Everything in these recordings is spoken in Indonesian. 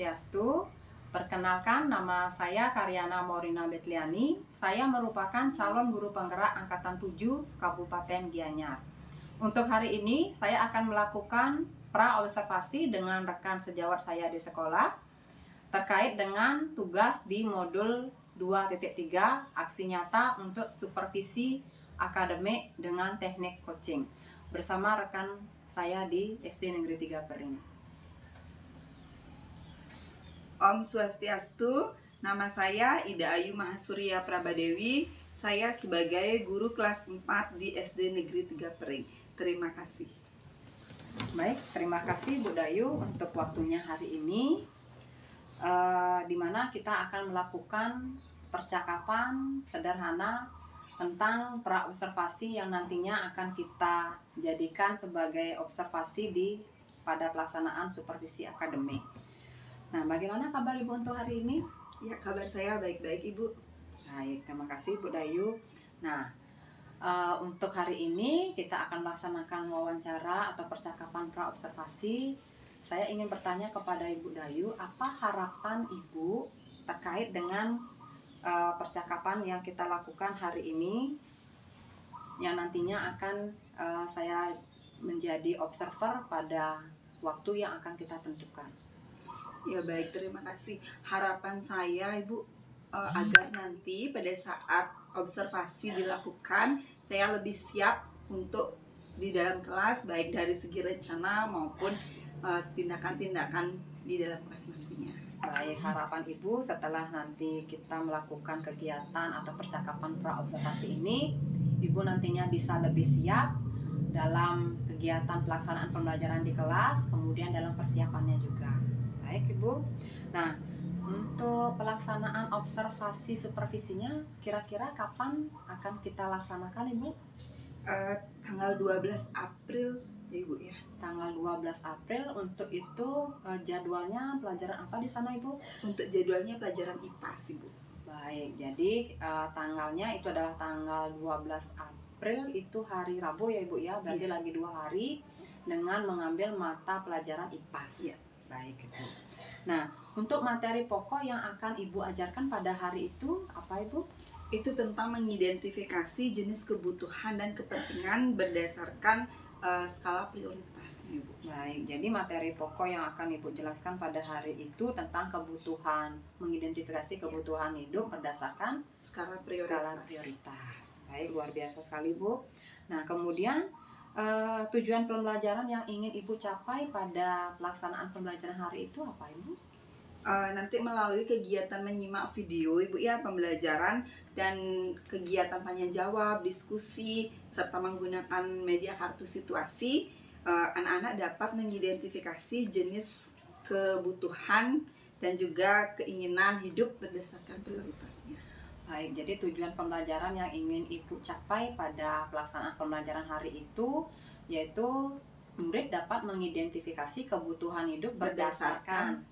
Swastiastu. Perkenalkan, nama saya Karyana Maurina Betliani. Saya merupakan calon guru penggerak Angkatan 7 Kabupaten Gianyar. Untuk hari ini, saya akan melakukan pra-observasi dengan rekan sejawat saya di sekolah terkait dengan tugas di modul 2.3 aksi nyata untuk supervisi akademik dengan teknik coaching bersama rekan saya di SD Negeri 3 Pering. Om Swastiastu, nama saya Ida Ayu Mahasurya Prabadewi. Saya sebagai guru kelas 4 di SD Negeri 3 Pering. Terima kasih. Baik, terima kasih Bu Dayu untuk waktunya hari ini, di mana kita akan melakukan percakapan sederhana tentang pra-observasi yang nantinya akan kita jadikan sebagai observasi pada pelaksanaan supervisi akademik. Nah, bagaimana kabar Ibu untuk hari ini? Ya, kabar saya baik-baik, Ibu. Baik, terima kasih Bu Dayu. Nah, untuk hari ini kita akan melaksanakan wawancara atau percakapan pra-observasi. Saya ingin bertanya kepada Ibu Dayu, apa harapan Ibu terkait dengan percakapan yang kita lakukan hari ini, yang nantinya akan saya menjadi observer pada waktu yang akan kita tentukan. Ya baik, terima kasih. Harapan saya, Ibu, agar nanti pada saat observasi dilakukan, saya lebih siap untuk di dalam kelas, baik dari segi rencana maupun tindakan-tindakan di dalam kelas nantinya. Baik, harapan Ibu setelah nanti kita melakukan kegiatan atau percakapan pra-observasi ini, Ibu nantinya bisa lebih siap dalam kegiatan pelaksanaan pembelajaran di kelas, kemudian dalam persiapannya juga. Baik Ibu. Nah, untuk pelaksanaan observasi supervisinya kira-kira kapan akan kita laksanakan Ibu? Tanggal 12 April ya Ibu ya. Tanggal 12 April. Untuk itu jadwalnya pelajaran apa di sana Ibu? Untuk jadwalnya pelajaran IPA sih Bu. Baik, jadi tanggalnya itu adalah tanggal 12 April, itu hari Rabu ya Ibu ya. Berarti lagi 2 hari dengan mengambil mata pelajaran IPAS. Iya. Baik Ibu. Nah, untuk materi pokok yang akan Ibu ajarkan pada hari itu apa Ibu? Itu tentang mengidentifikasi jenis kebutuhan dan kepentingan berdasarkan skala prioritasnya Ibu. Baik, jadi materi pokok yang akan Ibu jelaskan pada hari itu tentang kebutuhan, mengidentifikasi kebutuhan hidup berdasarkan skala prioritas. Baik, luar biasa sekali Bu. Nah, kemudian tujuan pembelajaran yang ingin Ibu capai pada pelaksanaan pembelajaran hari itu apa Ibu? Nanti melalui kegiatan menyimak video Ibu ya, pembelajaran dan kegiatan tanya jawab, diskusi, serta menggunakan media kartu situasi, anak-anak dapat mengidentifikasi jenis kebutuhan dan juga keinginan hidup berdasarkan prioritasnya. Baik, jadi tujuan pembelajaran yang ingin Ibu capai pada pelaksanaan pembelajaran hari itu yaitu murid dapat mengidentifikasi kebutuhan hidup berdasarkan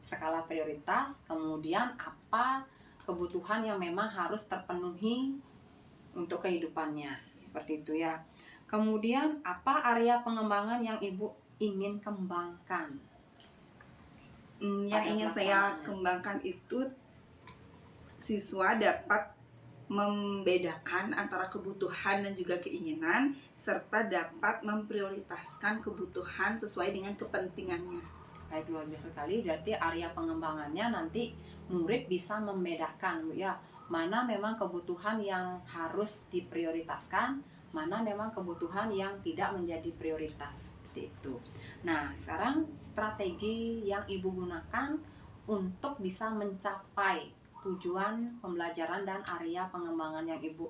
skala prioritas, kemudian apa kebutuhan yang memang harus terpenuhi untuk kehidupannya, seperti itu ya. Kemudian apa area pengembangan yang Ibu ingin kembangkan? Yang ingin saya kembangkan itu siswa dapat membedakan antara kebutuhan dan juga keinginan, serta dapat memprioritaskan kebutuhan sesuai dengan kepentingannya. Baik, luar biasa sekali. Berarti area pengembangannya nanti murid bisa membedakan ya, mana memang kebutuhan yang harus diprioritaskan, mana memang kebutuhan yang tidak menjadi prioritas, seperti itu. Nah, sekarang strategi yang Ibu gunakan untuk bisa mencapai tujuan pembelajaran dan area pengembangan yang Ibu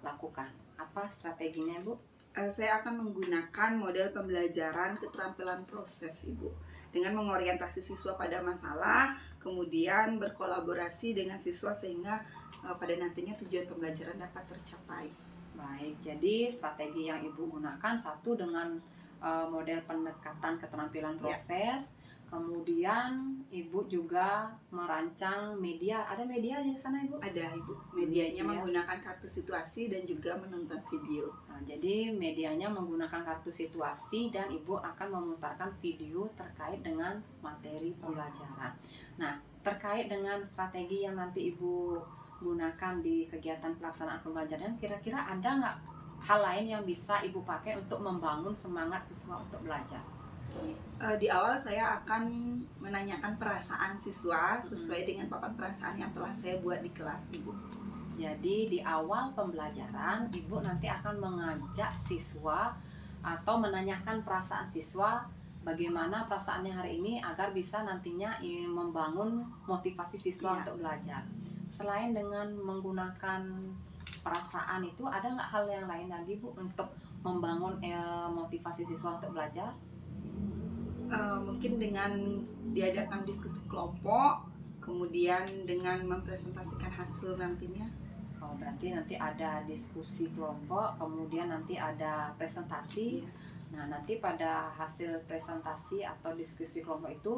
lakukan, apa strateginya Ibu? Saya akan menggunakan model pembelajaran keterampilan proses Ibu, dengan mengorientasi siswa pada masalah, kemudian berkolaborasi dengan siswa sehingga pada nantinya tujuan pembelajaran dapat tercapai. Baik, jadi strategi yang Ibu gunakan satu dengan model pendekatan keterampilan proses, Kemudian Ibu juga merancang media. Ada media di sana Ibu? Ada Ibu. Medianya Media. menggunakan kartu situasi dan juga menonton video. Nah, jadi medianya menggunakan kartu situasi dan Ibu akan memutarkan video terkait dengan materi pembelajaran. Nah, terkait dengan strategi yang nanti Ibu gunakan di kegiatan pelaksanaan pembelajaran, kira-kira ada nggak hal lain yang bisa Ibu pakai untuk membangun semangat siswa untuk belajar? Di awal saya akan menanyakan perasaan siswa sesuai dengan papan perasaan yang telah saya buat di kelas Ibu. Jadi di awal pembelajaran Ibu nanti akan mengajak siswa atau menanyakan perasaan siswa, bagaimana perasaannya hari ini agar bisa nantinya membangun motivasi siswa Iya. untuk belajar. Selain dengan menggunakan perasaan itu, ada nggak hal yang lain lagi Bu untuk membangun motivasi siswa untuk belajar? Mungkin dengan diadakan diskusi kelompok, kemudian dengan mempresentasikan hasil nantinya. Oh, berarti nanti ada diskusi kelompok, kemudian nanti ada presentasi. Iya. Nah, nanti pada hasil presentasi atau diskusi kelompok itu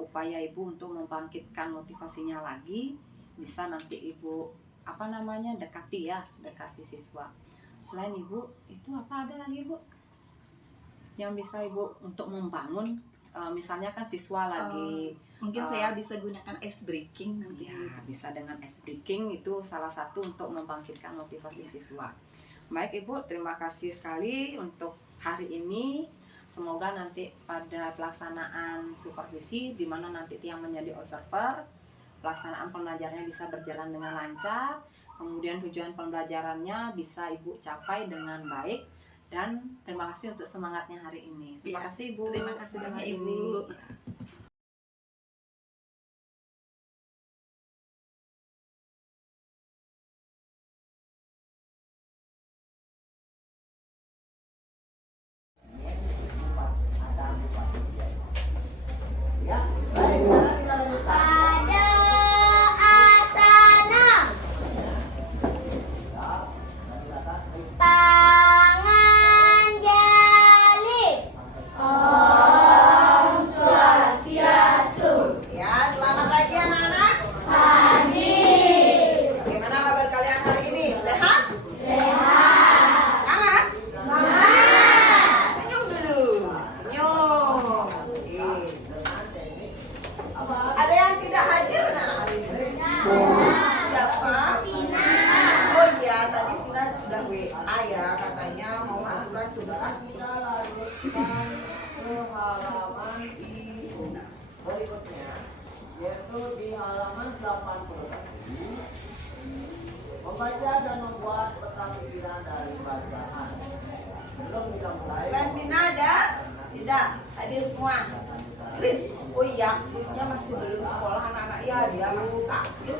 upaya Ibu untuk membangkitkan motivasinya lagi, bisa nanti Ibu dekati siswa. Selain Ibu, itu apa ada lagi Ibu yang bisa Ibu untuk membangun, misalnya kan siswa lagi Mungkin saya bisa gunakan ice breaking nanti. ya, bisa dengan ice breaking, itu salah satu untuk membangkitkan motivasi siswa. Baik Ibu, terima kasih sekali untuk hari ini. Semoga nanti pada pelaksanaan supervisi, di mana nanti yang menjadi observer, pelaksanaan pembelajarannya bisa berjalan dengan lancar, kemudian tujuan pembelajarannya bisa Ibu capai dengan baik. Dan terima kasih untuk semangatnya hari ini. Terima Iya. kasih Ibu. Terima kasih banyak Hari Ibu. ini. berikutnya, yaitu di halaman 87, membaca dan membuat peta pikiran dari bacaan. Belum kita mulai. Dan Binada tidak hadir semua. Chris, oh iya, Chrisnya masih belum sekolah anak-anak ya, dia masih sakit,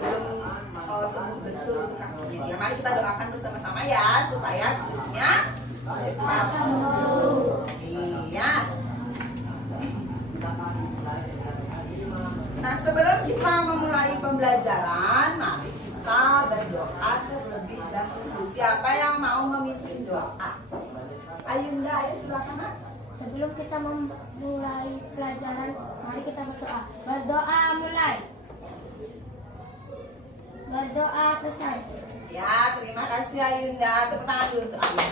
belum sembuh betul kakinya dia. Mari kita doakan bersama-sama ya supaya Chrisnya cepat sembuh. Iya. Nah, sebelum kita memulai pembelajaran, mari kita berdoa terlebih dahulu. Siapa yang mau memimpin doa? Ayunda, ayo silakan. Nak. Sebelum kita memulai pelajaran, mari kita berdoa. Berdoa mulai. Berdoa selesai. Ya, terima kasih Ayunda. Tepuk tangan dulu untuk Ayunda.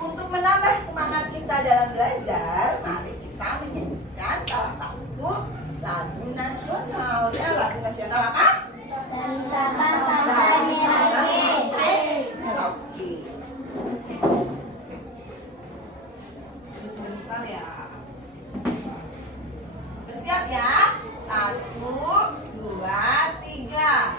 Untuk menambah semangat kita dalam belajar, mari kita menyanyikan salah satu lagu nasional. Ya, lagu nasional apa? Dan sampai Oke. Sebentar ya. Bersiap ya. 1, 2, 3.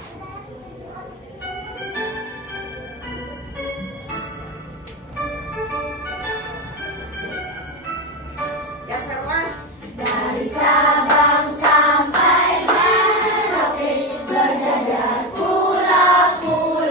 Yang keras. dari Sabang sampai Merauke, berjajar pulau-pulau.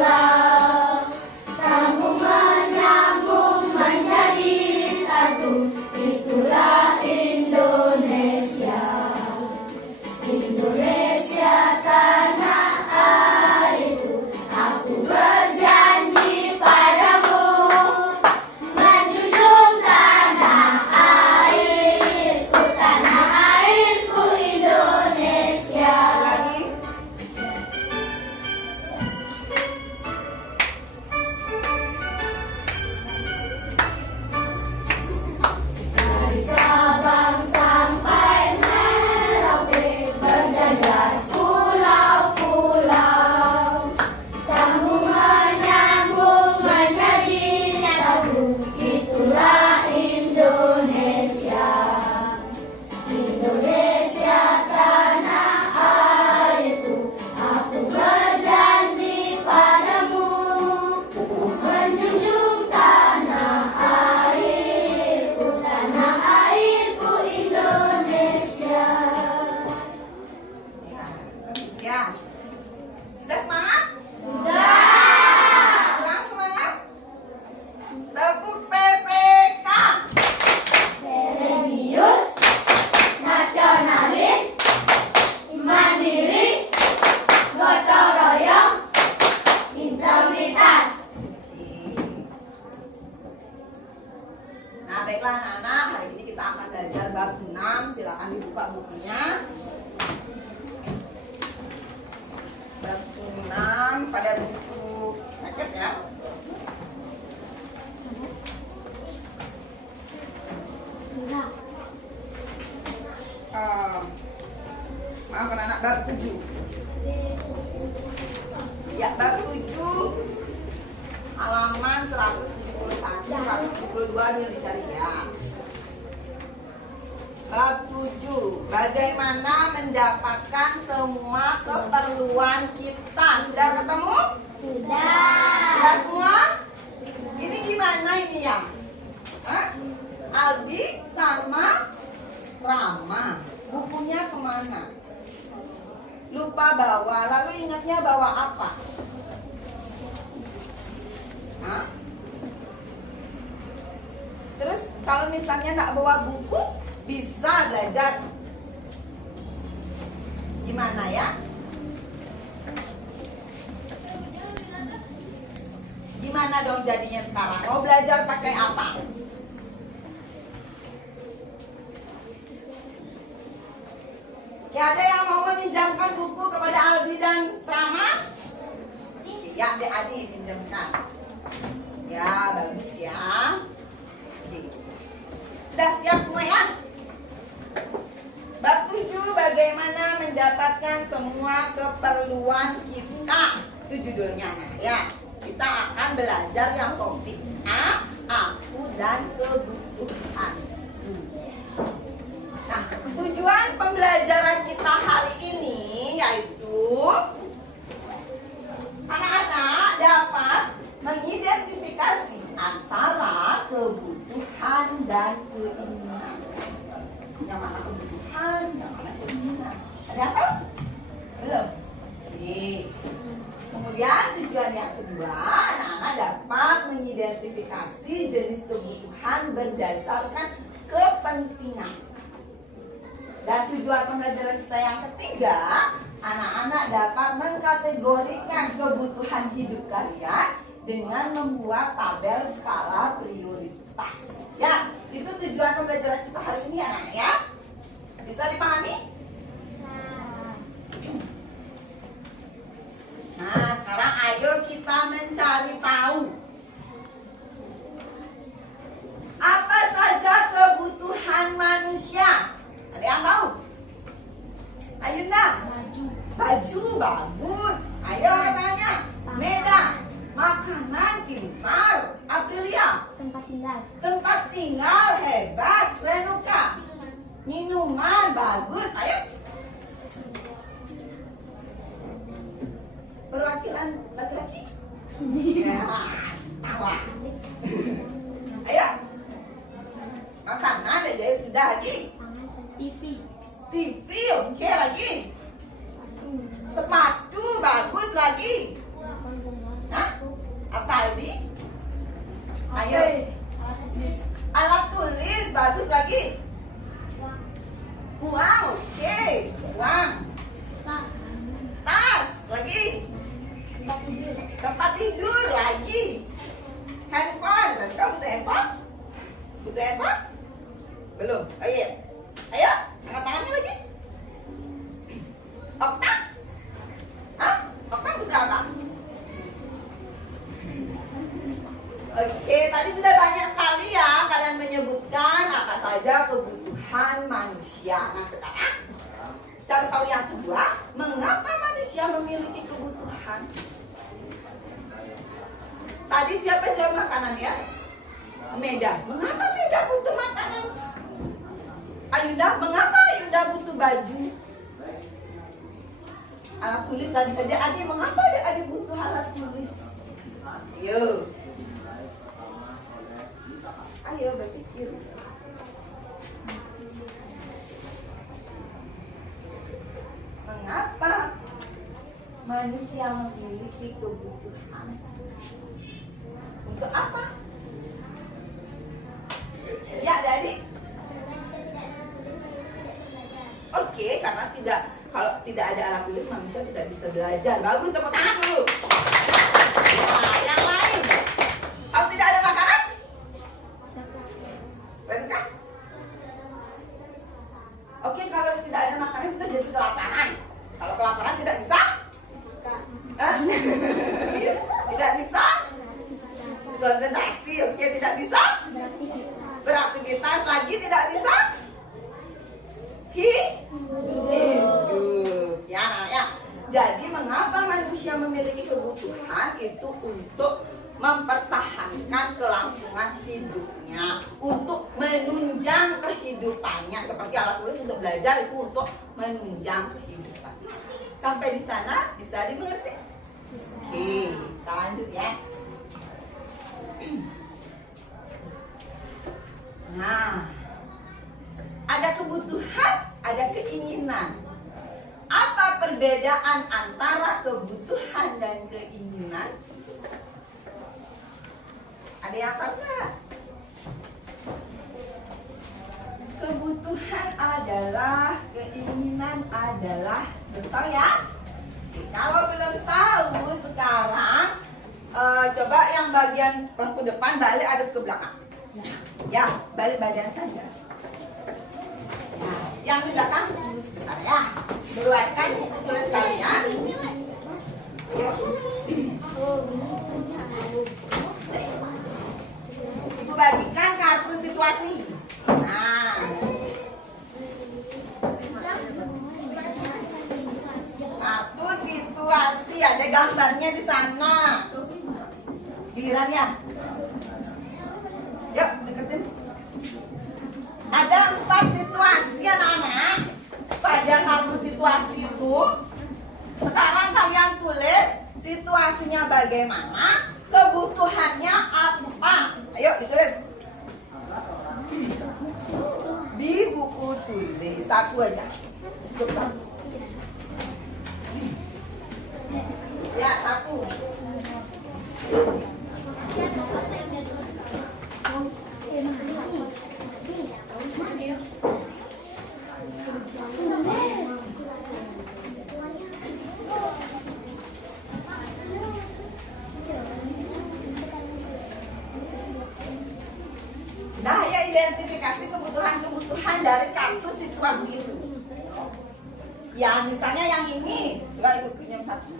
pada buku paket ya. Enggak. Maaf anak-anak, bab 7. Ya, bab 7 halaman 171, 172 nih dicari ya. Bab 7, bagaimana mendapatkan semua keperluan kita. Sudah ketemu? Sudah semua? Ini gimana ini ya? Aldi sama Rama, bukunya kemana? Lupa bawa, lalu ingatnya bawa apa? Hah? Terus kalau misalnya nggak bawa buku, bisa belajar gimana ya? Gimana dong jadinya sekarang? Mau belajar pakai apa? Ya, ada yang mau meminjamkan buku kepada Aldi dan Rama? Ya, adik-adik pinjamkan. Ya, bagus ya. Oke. Sudah siap semua ya? Bab 7, bagaimana mendapatkan semua keperluan kita. Itu judulnya ya. Kita akan belajar yang topik A, aku dan kebutuhan. Nah, tujuan pembelajaran kita hari ini yaitu anak-anak dapat mengidentifikasi antara kebutuhan dan keinginan. Yang mana kebutuhan, yang mana keinginan. Ada apa? Belum? Oke. Kemudian tujuan yang kedua, anak-anak dapat mengidentifikasi jenis kebutuhan berdasarkan kepentingan. Dan tujuan pembelajaran kita yang ketiga, anak-anak dapat mengkategorikan kebutuhan hidup kalian dengan membuat tabel skala prioritas. Ya, itu tujuan pembelajaran kita hari ini anak-anak ya. Bisa dipahami? Nah, sekarang ayo kita mencari tahu apa saja kebutuhan manusia. Ada yang tahu? Ayo nak. Baju bagus. Ayo katanya. Meda. Makanan pintar. Aprilia. Tempat tinggal. Tempat tinggal hebat. Renuka. Minuman bagus. Ayo. Perwakilan laki-laki. Ya, tawa. Ayo. Makanan aja sudah lagi. TV. TV, oke lagi. Sepatu bagus lagi. Hah? Apa lagi? Ayo. Alat tulis bagus lagi. Uang, oke. Uang. Tas lagi. Tempat tidur lagi. Handphone. Kamu butuh handphone? Butuh handphone? Belum. Ayo. Ayo, angkat tangannya lagi. Okta? Hah? Okta butuh apa? Oke, tadi sudah banyak sekali ya kalian menyebutkan apa saja kebutuhan manusia. Nah sekarang, cari tahu yang kedua, mengapa manusia memiliki kebutuhan? Tadi siapa jawab makanan ya? Meda. Mengapa Meda butuh makanan? Ayunda, mengapa Ayunda butuh baju? Alat tulis tadi adik-adik, mengapa adik-adik butuh alat tulis? Ayo. Ayo berpikir. Mengapa manusia memiliki kebutuhan? Untuk apa? Ya, adik. Oke, karena kalau tidak ada alat tulis manusia tidak bisa belajar. Bagus, tepuk tangan dulu. Nah, yang lain. Kalau tidak ada makanan, Renka? Oke, kalau tidak ada makanan kita jadi kelaparan. Kalau kelaparan tidak bisa? Hah? hidup. Ya, ya. Jadi mengapa manusia memiliki kebutuhan itu untuk mempertahankan kelangsungan hidupnya, untuk menunjang kehidupannya. Seperti alat tulis untuk belajar itu untuk menunjang kehidupan. Sampai di sana bisa dimengerti? Oke, kita lanjut ya. Nah, ada kebutuhan, ada keinginan. Apa perbedaan antara kebutuhan dan keinginan? Ada yang tahu nggak? Kebutuhan adalah, keinginan adalah. Belum tahu ya? Oke, kalau belum tahu sekarang, coba yang bagian bangku depan balik aduk ke belakang. Ya, balik badan saja. Nah, yang di belakang tunggu sebentar ya. Keluarkan buku tulis kalian. Yuk. Ibu bagikan kartu situasi. Nah, kartu situasi ada gambarnya di sana. Giliran ya. Yuk, deketin. Ada 4 situasi anak-anak. Pada kartu situasi itu, sekarang kalian tulis situasinya bagaimana, kebutuhannya apa. Ayo ditulis di buku tulis. Satu aja. Cukup satu. Ya, satu. Nah, ya identifikasi kebutuhan-kebutuhan dari kartu situasi itu. Ya, misalnya yang ini, coba ibu pinjam satu.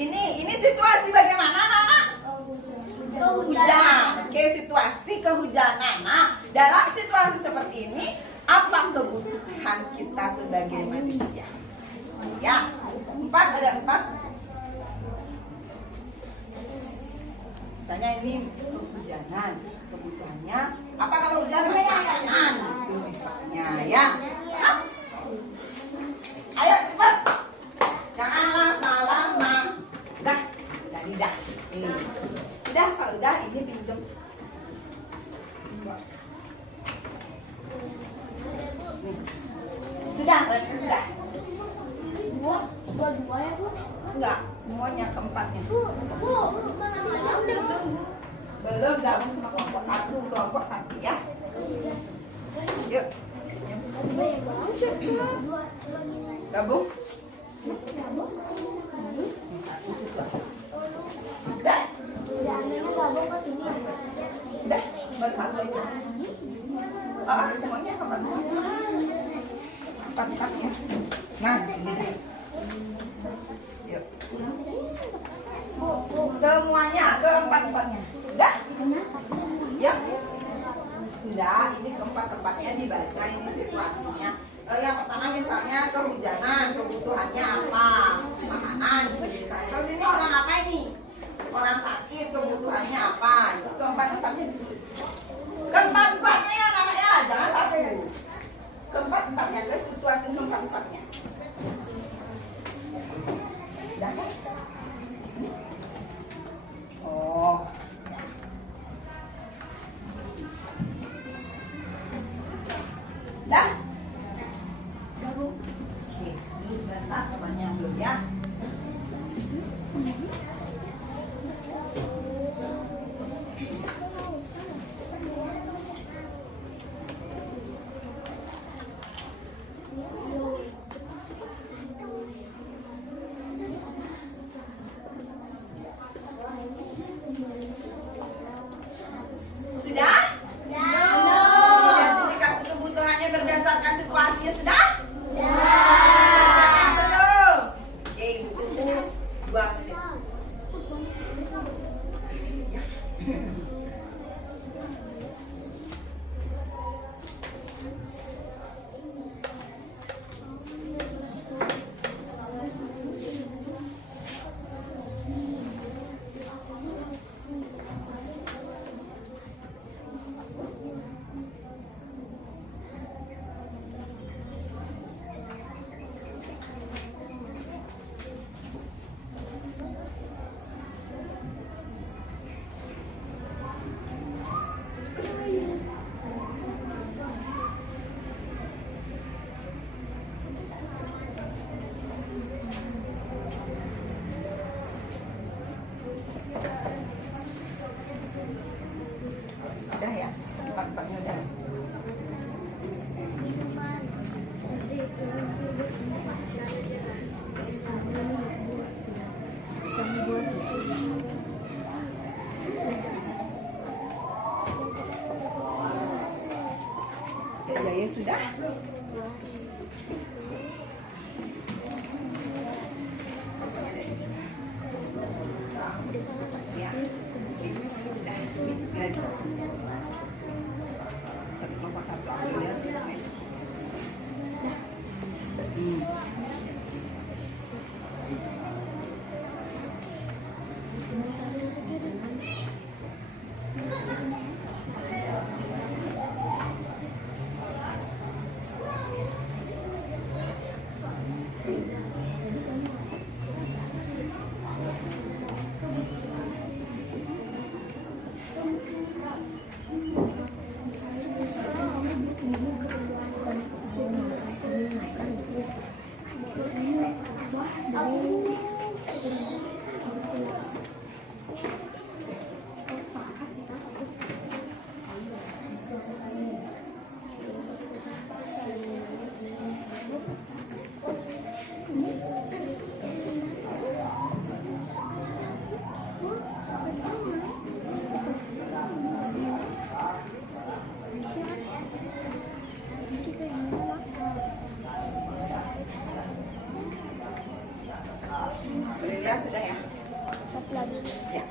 Ini situasi bagaimana, Nana? Hujan. Oke, situasi kehujanan. Nah, dalam situasi seperti ini, apa kebutuhan kita sebagai manusia? Ya, 4 ada 4. Misalnya ini kehujanan, kebutuhannya apa kalau hujan? Makanan, itu misalnya ya. Hah? Ayo cepat, jangan lama-lama. Udah, dah. Udah, kalau udah ini pinjam. Sudah, sudah. Dua ya, Bu? Enggak, semuanya keempatnya. Bu, namanya udah belum, Bu? Belum, gabung sama kelompok satu ya. Yuk, gabung. Udah, gabung ke sini. udah, baru satu aja. Oh, semuanya keempat ya. Nah, sini deh. Yuk. Semuanya keempat-empatnya. Udah? Ya. Udah, ini keempat-empatnya dibaca ini situasinya. Yang pertama misalnya kehujanan, kebutuhannya apa? Makanan. Misalnya. Terus ini orang apa ini? Orang sakit, kebutuhannya apa? Itu keempat-empatnya ditulis. Keempat-empatnya ya anak ya, jangan satu. Keempat-empatnya, ke situasi keempat-empatnya. Udah kan? Oh. Dah? Oke, ini sebentar temannya belum ya. Sudah? Identifikasi kebutuhannya berdasarkan situasinya sudah? Sudah. Belum? Oke, buku 2 menit. Ya sudah ya. Satu lagi. Ya.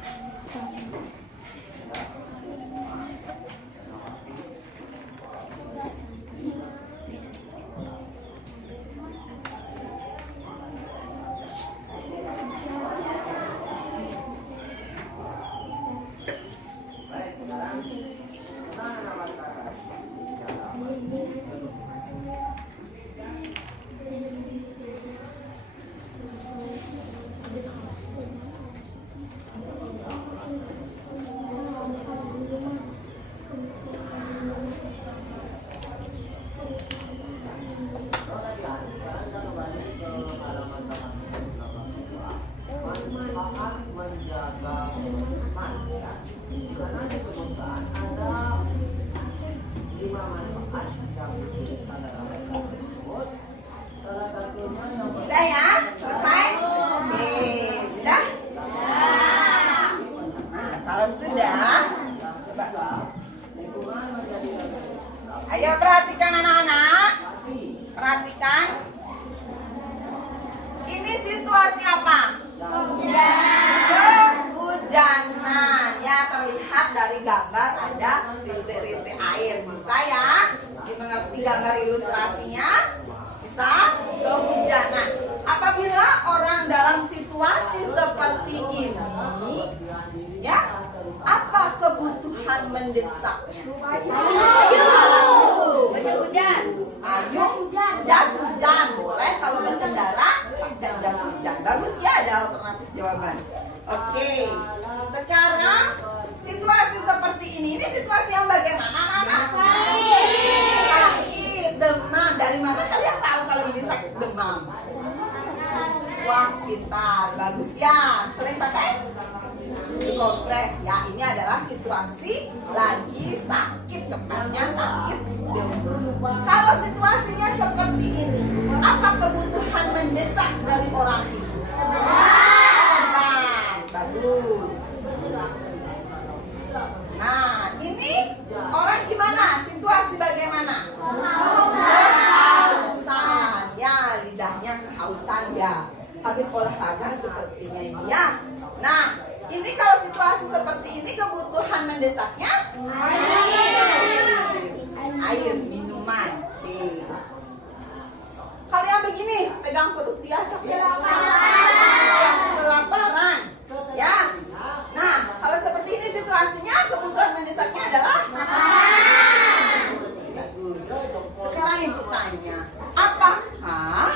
Baik, sekarang gimana nama sekarang? Sekarang kita kembali ke halaman 82. Manfaat menjaga teman, ya. Karena disebutkan ada 5 manfaat yang disebutkan dalam ayat tersebut. Salah satunya yang Sudah ya? Selesai? Oke, sudah? Nah, kalau sudah, coba. lingkungan menjadi lebih Ayo perhatikan anak-anak. Perhatikan. Ini situasi apa? Kehujanan. Ya, terlihat dari gambar ada rintik-rintik air. Bisa ya? Dimengerti gambar ilustrasinya? Bisa? Kehujanan. Apabila orang dalam situasi seperti ini, ya, apa kebutuhan mendesaknya? Payung, jas hujan. Boleh kalau berkendara pakai jas hujan. Bagus ya, ada alternatif jawaban. Oke. Sekarang situasi seperti ini situasi yang bagaimana, anak-anak? Sakit, demam. Dari mana kalian tahu kalau ini sakit demam? Wah, pintar. Bagus ya. Sering pakai kompres. Ya, ini adalah situasi lagi sakit, tepatnya sakit demam. Kalau situasinya seperti ini, apa kebutuhan mendesak dari orang itu? Obat. Bagus. Nah, ini orang gimana? Situasi bagaimana? Kehausan. Ya, lidahnya kehausan ya. Habis olahraga sepertinya ini ya. Nah, ini kalau situasi seperti ini kebutuhan mendesaknya air, minuman. Oke. Kalau yang begini, pegang perut dia sampai kelaparan. Ya. Nah, kalau seperti ini situasinya kebutuhan mendesaknya adalah bagus. Sekarang ibu tanya, apakah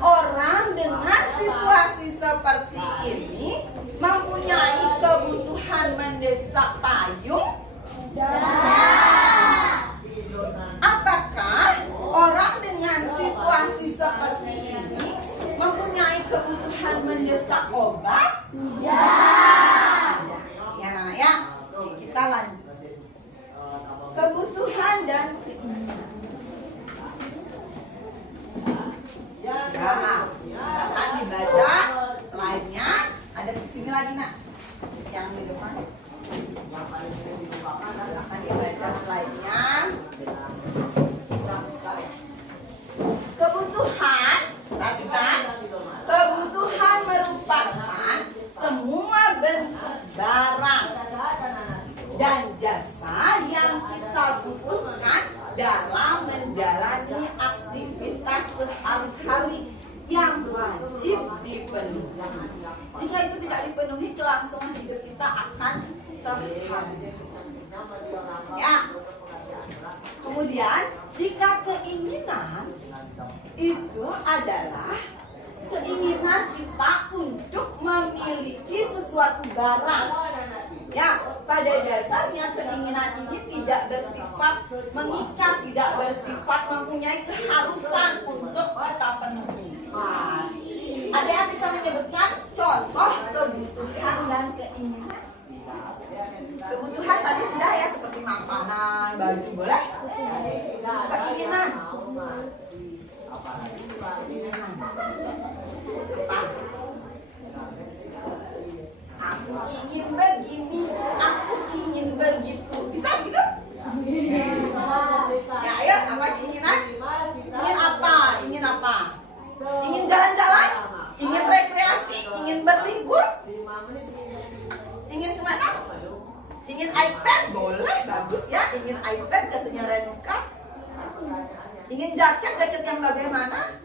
orang dengan situasi seperti ini mempunyai kebutuhan mendesak payung? Apakah orang dengan situasi seperti ini mempunyai kebutuhan mendesak obat? Ya, anak-anak ya. Oke, kita lanjut. Kebutuhan dan keinginan. Ya, akan dibaca slide-nya. Ada di sini lagi nak, yang di depan. Akan dibaca slide-nya. Kebutuhan, perhatikan. Kebutuhan merupakan semua bentuk barang dan jasa yang kita butuhkan dalam menjalani aktivitas sehari-hari yang wajib dipenuhi. Jika itu tidak dipenuhi, kelangsungan hidup kita akan terhambat. Ya. Kemudian, jika keinginan itu adalah keinginan kita untuk memiliki sesuatu barang. Ya, pada dasarnya keinginan ini tidak bersifat mengikat, tidak bersifat mempunyai keharusan untuk kita penuhi. Ada yang bisa menyebutkan contoh kebutuhan dan keinginan? Kebutuhan tadi sudah ya, seperti makanan, baju, boleh? Keinginan? Keinginan apa? Aku ingin begini, aku ingin begitu. Bisa begitu? Ya, ayo, apa keinginan? Ingin apa? Ingin apa? Ingin jalan-jalan? Ingin rekreasi? Ingin berlibur? Ingin kemana? Ingin iPad? Boleh, bagus ya. Ingin iPad katanya Renuka. Ingin jaket yang bagaimana?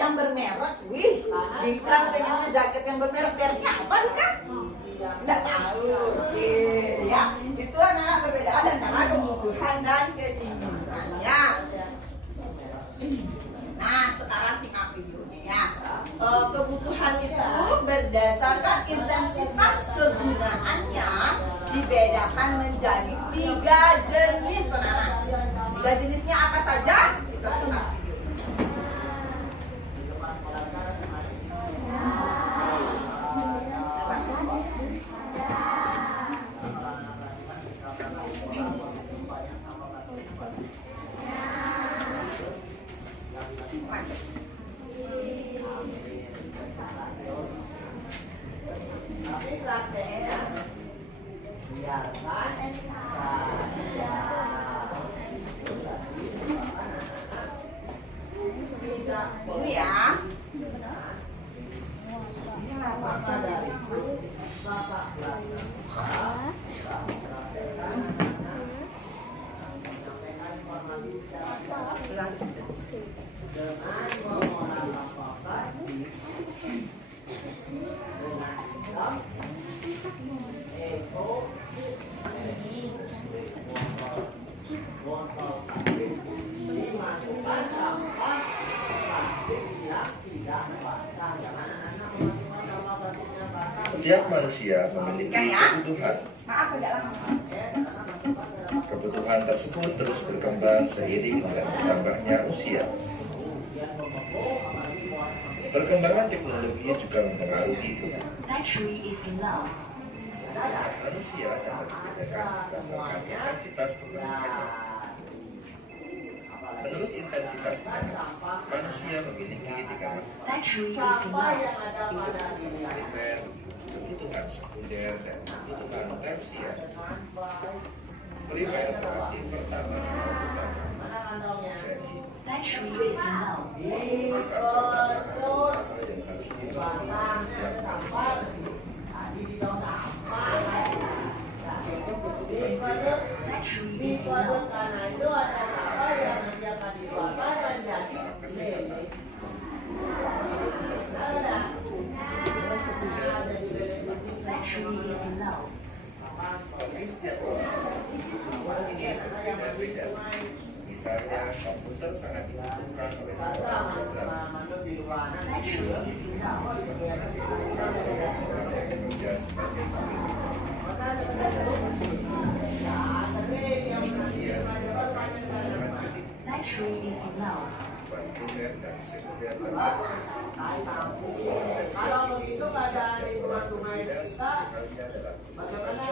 Yang bermerek? Wih, Dika pengen jaket yang bermerek. Mereknya apa Dika? Nggak tahu. Oke, ya. Itu anak-anak perbedaan antara kebutuhan dan keinginannya. Nah, sekarang simak videonya ya. Kebutuhan itu berdasarkan intensitas kegunaannya dibedakan menjadi 3 jenis anak-anak. 3 jenisnya apa saja? Kita simak videonya. Ini ya. Ini apa dari Setiap manusia memiliki kebutuhan. Maaf agak lama. Kebutuhan tersebut terus berkembang seiring dengan bertambahnya usia. Perkembangan teknologi juga mempengaruhi kebutuhan manusia dapat dibedakan berdasarkan intensitas perkembangannya. Menurut intensitas manusia memiliki 3 kebutuhan primer, kebutuhan sekunder, dan kebutuhan tersier. Primer berarti pertama atau utama. Jadi, kebutuhan pertama atau utama yang harus dipenuhi setiap manusia. Contoh kebutuhan primer: kesehatan. Kebutuhan sekunder bagi setiap orang, kebutuhan ini berbeda-beda. Misalnya, komputer sangat dibutuhkan oleh seorang programmer. Kebutuhan dibutuhkan oleh seorang yang bekerja sebagai pemilik. Manusia merupakan kebutuhan ketiga. Kebutuhan primer dan sekunder berbeda. Kebutuhan tersier ini setiap orang berbeda seperti halnya dalam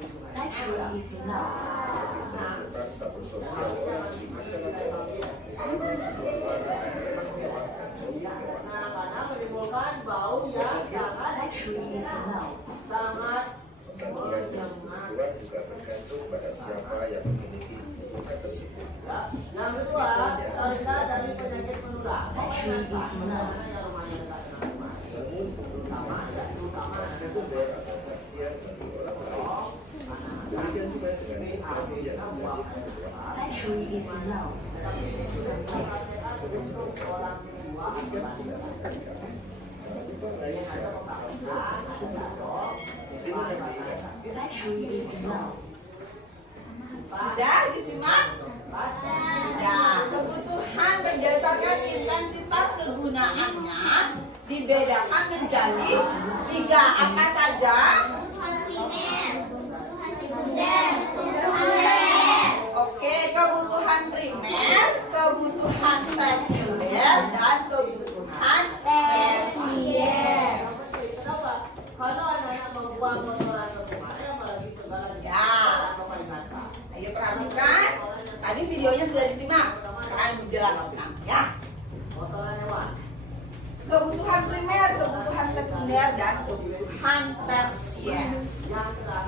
kebutuhan sekunder. Membutuhkan status sosial orang di masyarakat, misalnya keluar akan memang mewah dan pembagian jenis kebutuhan juga bergantung pada siapa yang memiliki kebutuhan tersebut. Misalnya, namun bisa juga sekunder atau tersier bagi orang lain. Demikian juga dengan ekonomi yang menjadi kebutuhan. Demikian berdasarkan kami. Sampai jumpa lagi siapa Terima kasih. Sudah disimak? Ya, kebutuhan berdasarkan intensitas kegunaannya dibedakan menjadi 3 apa saja? Kebutuhan primer, kebutuhan sekunder, kebutuhan Oke, kebutuhan primer, kebutuhan sekunder, dan kebutuhan tersier. Ya, ayo perhatikan. Tadi videonya sudah disimak. Sekarang dijelaskan ya. Kebutuhan primer, kebutuhan sekunder, dan kebutuhan tersier.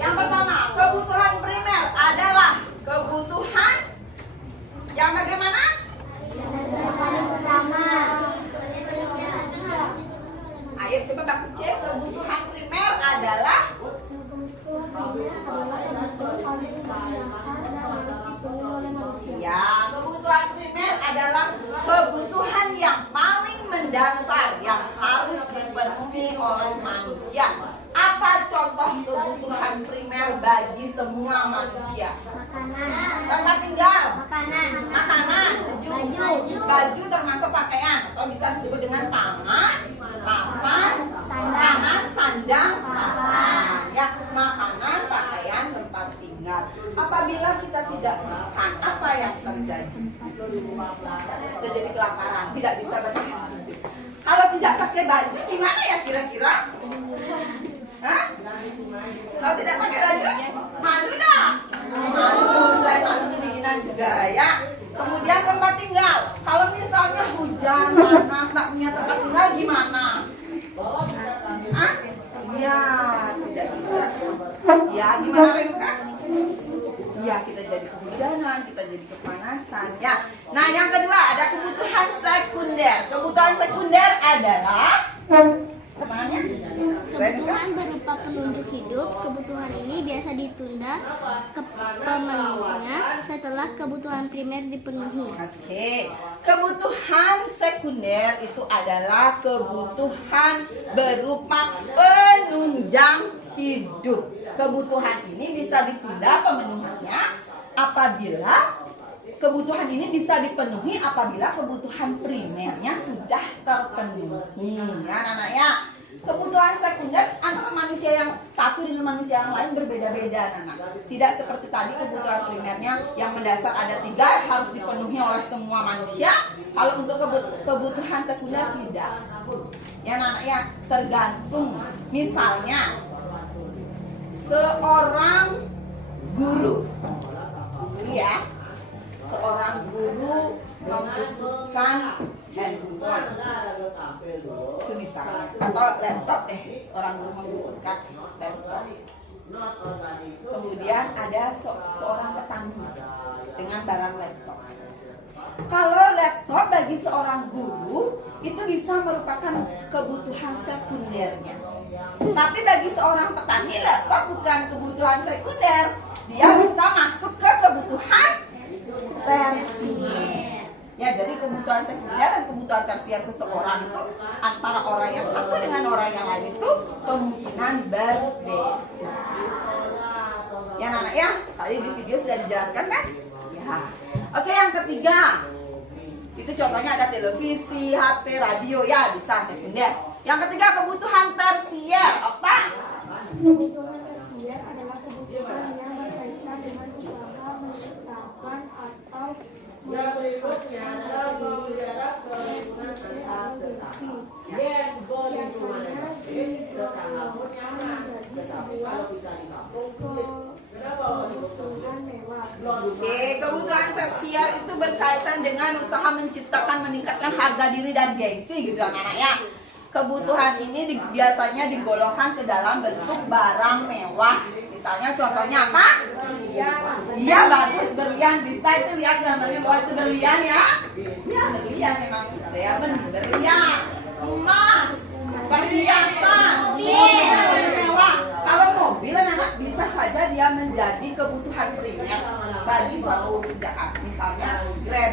Yang pertama, kebutuhan primer adalah kebutuhan yang bagaimana? paling utama. semua manusia. Makanan. Tempat tinggal, Makanan. makanan, Baju. baju termasuk pakaian atau bisa disebut dengan paman, papan, tangan, sandang, papan. Ya, makanan, pakaian, tempat tinggal. Apabila kita tidak makan, apa yang terjadi? Terjadi kelaparan, tidak bisa bertahan. Kalau tidak pakai baju, gimana ya kira-kira? Hah? Kalau tidak pakai baju, malu dah. Malu, selain malu kedinginan juga ya. Kemudian tempat tinggal. Kalau misalnya hujan, panas, tak punya tempat tinggal gimana? Hah? Ya, tidak bisa. Ya, gimana Renuka? Ya, kita jadi kehujanan, kita jadi kepanasan ya. Nah, yang kedua ada kebutuhan sekunder. Kebutuhan sekunder adalah pertanyaannya? Kebutuhan berupa penunjuk hidup. Kebutuhan ini biasa ditunda ke pemenuhnya setelah kebutuhan primer dipenuhi. Oke, kebutuhan sekunder itu adalah kebutuhan berupa penunjang hidup. Kebutuhan ini bisa ditunda pemenuhannya apabila kebutuhan ini bisa dipenuhi apabila kebutuhan primernya sudah terpenuhi. Ya, anak-anak ya. Kebutuhan sekunder antara manusia yang satu dengan manusia yang lain berbeda-beda, anak. Tidak seperti tadi kebutuhan primernya yang mendasar ada 3 harus dipenuhi oleh semua manusia. Kalau untuk kebutuhan sekunder tidak. Ya, anak ya, tergantung. Misalnya seorang guru, ya, seorang guru membutuhkan handphone, itu misalnya, atau laptop deh, orang guru membutuhkan laptop. Kemudian ada seorang petani dengan barang laptop. Kalau laptop bagi seorang guru itu bisa merupakan kebutuhan sekundernya. Tapi bagi seorang petani laptop bukan kebutuhan sekunder, dia bisa masuk ke kebutuhan tersier. Ya, jadi kebutuhan sekunder dan kebutuhan tersier seseorang itu antara orang yang satu dengan orang yang lain itu kemungkinan berbeda. Ya, anak-anak ya, tadi di video sudah dijelaskan kan? Ya. Oke, yang ketiga, itu contohnya ada televisi, HP, radio, ya bisa sekunder. Yang ketiga kebutuhan tersier, apa? Kebutuhan tersier adalah kebutuhan yang berkaitan dengan usaha menciptakan atau Yang berikutnya adalah memelihara kerumahan adaptasi. Yang boleh menjadi tetangga pun nyaman. Tetapi kalau kita di kampung sulit. Kenapa? kebutuhan mewah. Oke, kebutuhan tersier itu berkaitan dengan usaha menciptakan, meningkatkan harga diri dan gengsi gitu anak-anak ya. Kebutuhan ini biasanya digolongkan ke dalam bentuk barang mewah. Misalnya contohnya apa? Iya, bagus, berlian. Bisa itu lihat gambarnya bahwa itu berlian ya. Ya, berlian memang diamond, berlian, emas, perhiasan, mobil mewah. Kalau mobil anak-anak bisa saja dia menjadi kebutuhan primer bagi suatu pekerjaan. Misalnya Grab,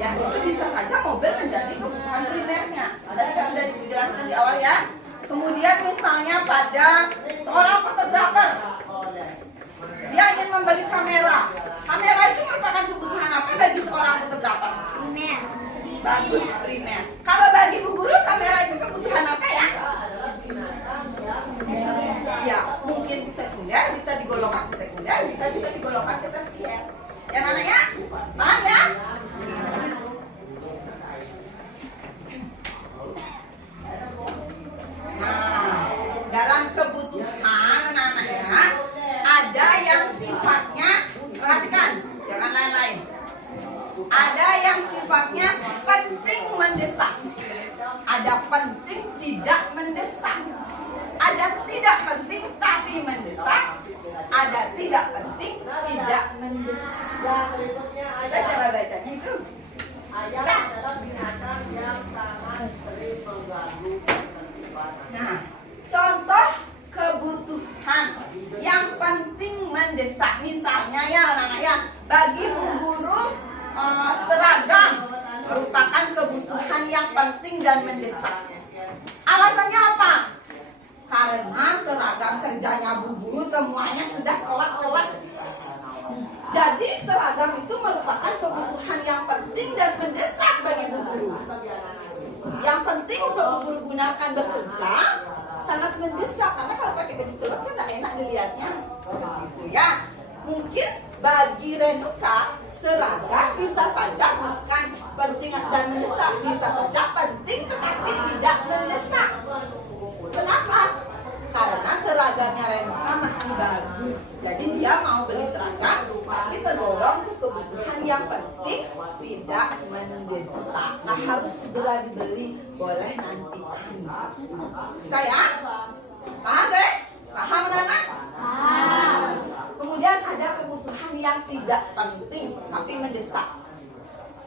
ya itu bisa saja mobil menjadi kebutuhan primernya. Tadi kan sudah dijelaskan di awal ya. Kemudian misalnya pada seorang fotografer, dia ingin membeli kamera. Kamera itu merupakan kebutuhan apa bagi seorang fotografer? Primer. Bagus, primer. Kalau bagi bu guru, kamera itu kebutuhan apa ya? Ya, mungkin sekunder, bisa digolongkan ke sekunder, bisa juga digolongkan ke tersier. Yang mana ya? Paham ya? Nah, dalam kebutuhan anak-anak ya, ada yang sifatnya, perhatikan, jangan lain-lain. Ada yang sifatnya penting mendesak. Ada penting tidak mendesak. Ada tidak penting tapi mendesak. Ada tidak penting tidak mendesak. Yang berikutnya Saya cara bacanya itu. ayam adalah binatang yang sangat sering mengganggu ketertiban. Nah, contoh kebutuhan yang penting mendesak. Misalnya ya anak-anak ya, bagi bu guru seragam merupakan kebutuhan yang penting dan mendesak. Alasannya apa? karena seragam kerjanya Bu Guru semuanya sudah kelak-kelak. Jadi seragam itu merupakan kebutuhan yang penting dan mendesak bagi Bu Guru. Yang penting untuk Bu Guru gunakan bekerja sangat mendesak, karena kalau pakai baju kelot kan tidak enak dilihatnya. Begitu ya. Mungkin bagi Renuka seragam bisa saja bukan penting dan mendesak, bisa saja penting tetapi tidak mendesak. Kenapa? Karena seragamnya Renuka masih bagus, jadi dia mau beli seragam tapi tergolong ke kebutuhan yang penting, tidak mendesak. Nah, harus segera dibeli, boleh nanti. Saya paham deh? Paham anak? Paham. Kemudian ada kebutuhan yang tidak penting tapi mendesak.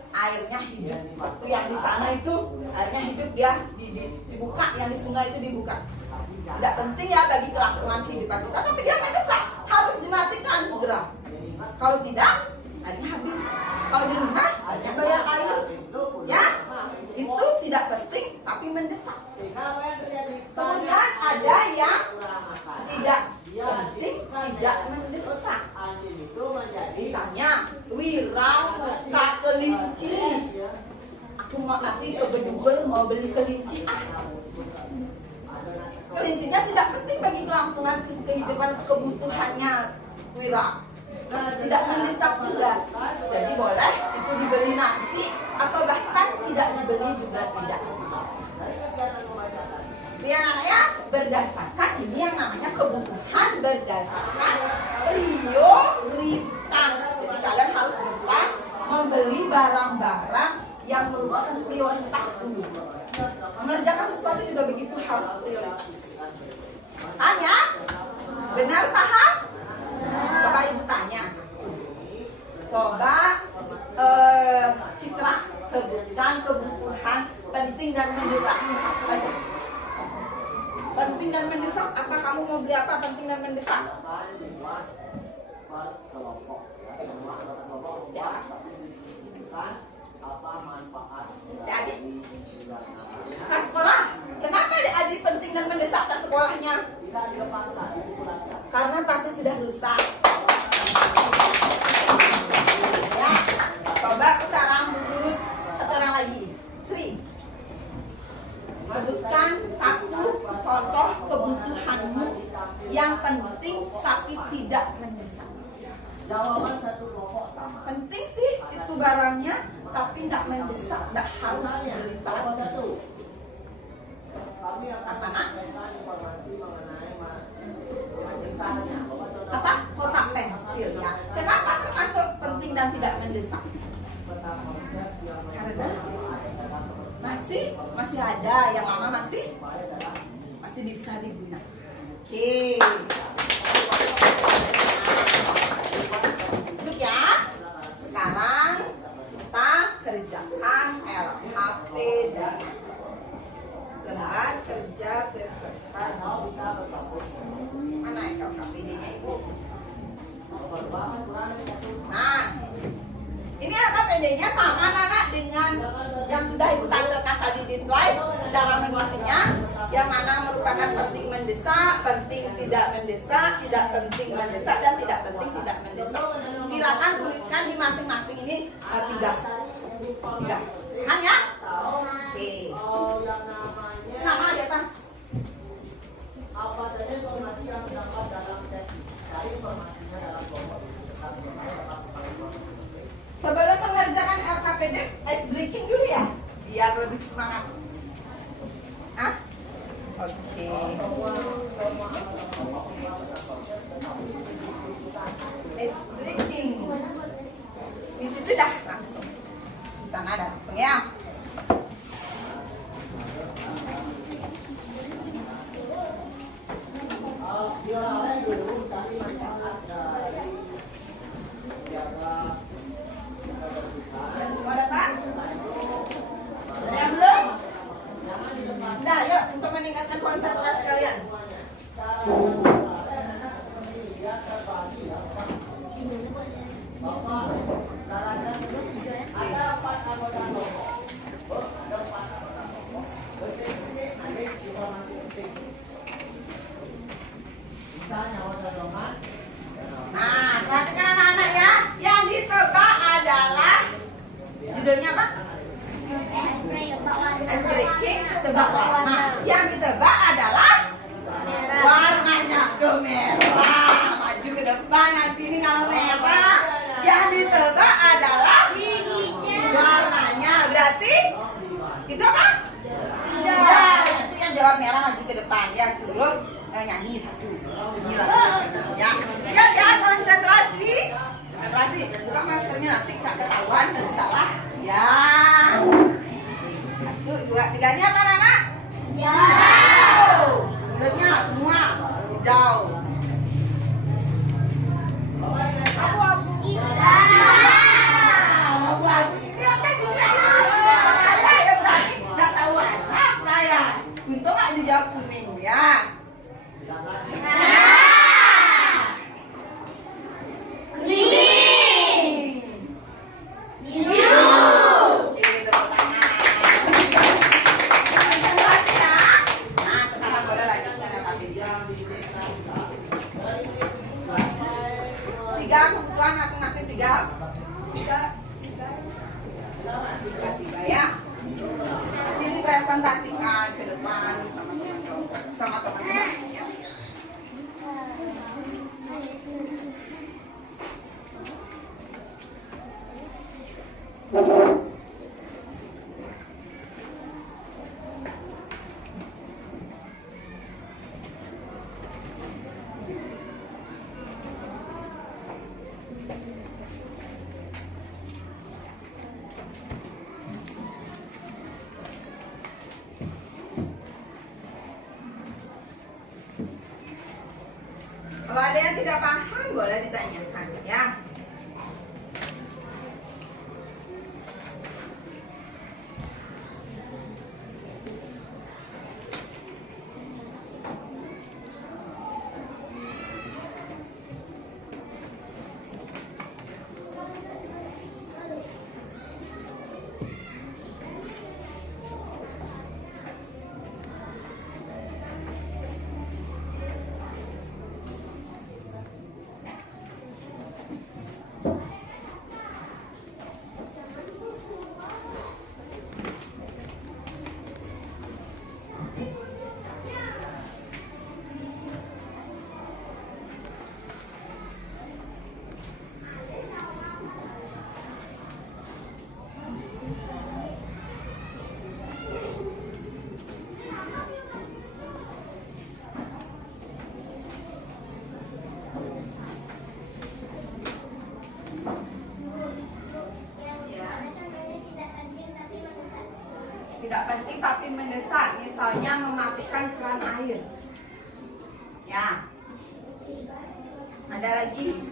Airnya hidup. Waktu yang di sana itu airnya hidup, dia dibuka, yang di sungai itu dibuka. Tidak penting ya bagi kelangsungan kehidupan kita, tapi dia mendesak, harus dimatikan segera. Kalau tidak, airnya habis. Kalau di rumah, airnya bayar air. Ya, itu tidak penting tapi mendesak. Kemudian ada yang tidak penting, tidak mendesak. Misalnya, Wira suka kelinci. Aku mau nanti ke Bedugul mau beli kelinci. Kelincinya tidak penting bagi kelangsungan kehidupan kebutuhannya Wira. Tidak mendesak juga. Jadi boleh itu dibeli nanti atau bahkan tidak dibeli juga tidak. Ya, ya, berdasarkan ini yang namanya kebutuhan berdasarkan prioritas. Jadi kalian harus bisa membeli barang-barang yang merupakan prioritas dulu. Mengerjakan sesuatu juga begitu, harus prioritas. Tanya, benar paham? Coba ibu tanya. Coba Citra sebutkan kebutuhan penting dan mendesak. Satu aja. Penting dan mendesak, apa kamu mau beli apa penting dan mendesak? Ya. Adik, ke sekolah. Kenapa adik penting dan mendesak ke sekolahnya? Karena tasnya sudah rusak. Ya, coba sekarang menurut satu orang lagi. Sri, sebutkan satu contoh kebutuhanmu yang penting tapi tidak mendesak. Jawaban satu kelompok sama. Penting sih itu barangnya, tapi tidak mendesak, tidak harus mendesak. Kami akan menyampaikan informasi mengenai apa? Kotak pensil ya. Kenapa termasuk penting dan tidak mendesak? Karena masih ada yang lama, masih bisa digunakan. Oke. Duduk ya. Sekarang kita kerjakan LHP dan lembar kerja beserta. Mana ya LHPD-nya Ibu? Nah, ini LHPD-nya sama anak dengan yang sudah Ibu tampilkan tadi di slide. Cara mengisinya yang mana merupakan penting mendesak, penting tidak mendesak, tidak penting mendesak, dan tidak penting tidak mendesak. Silakan tuliskan di masing-masing ini tiga. Paham ya? Oke. Nama di atas. apa saja informasi yang terdapat dalam teks. Cari informasinya dalam kelompok. Sebelum mengerjakan LKPD, ice breaking dulu ya, biar lebih semangat. Ah? Oke. Ice breaking. Di situ dah langsung. Di sana ada langsung ya. Nah, yuk untuk meningkatkan konsentrasi kalian. Ada 4 anggota kelompok. tebak warna. Yang ditebak adalah warnanya. Tuh merah. Maju ke depan nanti ini kalau merah. Yang ditebak adalah warnanya. Berarti itu apa? Hijau. Itu yang jawab merah maju ke depan. Yang suruh nyanyi satu. Inilah ya. Lihat ya, konsentrasi. Konsentrasi. Buka maskernya nanti nggak ketahuan dan salah. Ya. 1, 2, 3-nya apa anak? Hijau. Mulutnya semua hijau. Abu-abu. Siapa sih? Ya berarti nggak tahu warna apa ya. Untung nggak dijawab kuning ya. Kebutuhan masing-masing tiga ya. Nanti dipresentasikan ke depan sama teman-teman. Kalau ada yang tidak paham boleh ditanyakan ya. Tidak penting tapi mendesak, misalnya mematikan keran air. Ya. Ada lagi.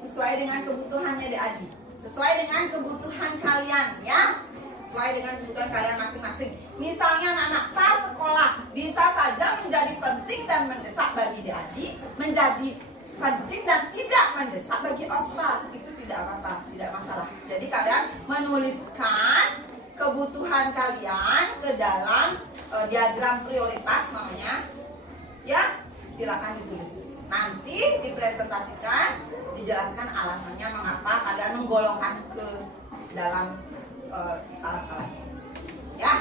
Sesuai dengan kebutuhannya adik-adik. Sesuai dengan kebutuhan kalian ya. Sesuai dengan kebutuhan kalian masing-masing. Misalnya anak-anak tas sekolah bisa saja menjadi penting dan mendesak bagi adik-adik, menjadi penting dan tidak mendesak bagi opa. Itu tidak apa-apa, tidak masalah. Jadi kalian menuliskan kebutuhan kalian ke dalam diagram prioritas namanya ya, silakan ditulis. Nanti dipresentasikan, dijelaskan alasannya mengapa kalian menggolongkan ke dalam skala-skalanya ya.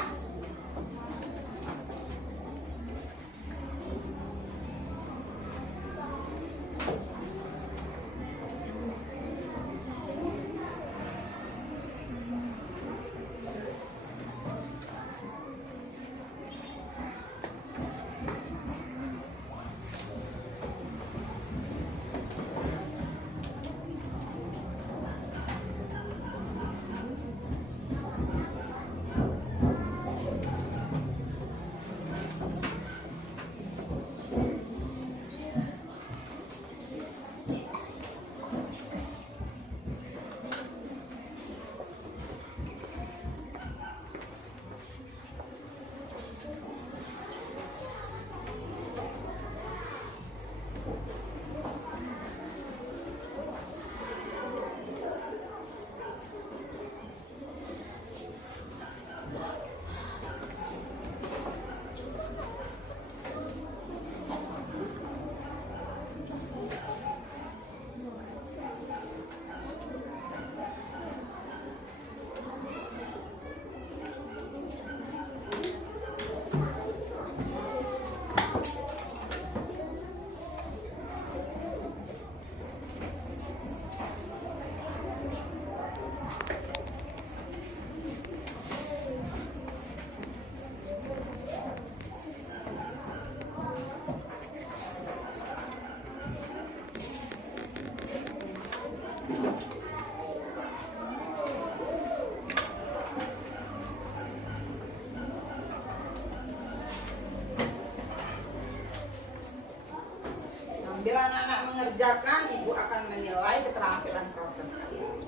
kerjakan, ibu akan menilai keterampilan proses kalian.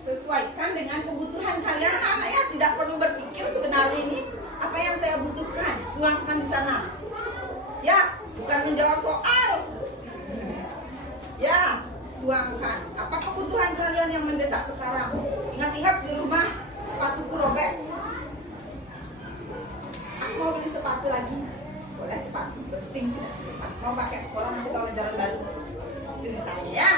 Sesuaikan dengan kebutuhan kalian anak-anak ya, tidak perlu berpikir sebenarnya ini apa yang saya butuhkan, tuangkan di sana. Ya, bukan menjawab soal. Ya, tuangkan. Apa kebutuhan kalian yang mendesak sekarang? Ingat-ingat di rumah sepatuku robek. Aku mau beli sepatu lagi. Boleh sepatu, penting. Mau pakai sekolah nanti tahun ajaran baru. Itu misalnya ya.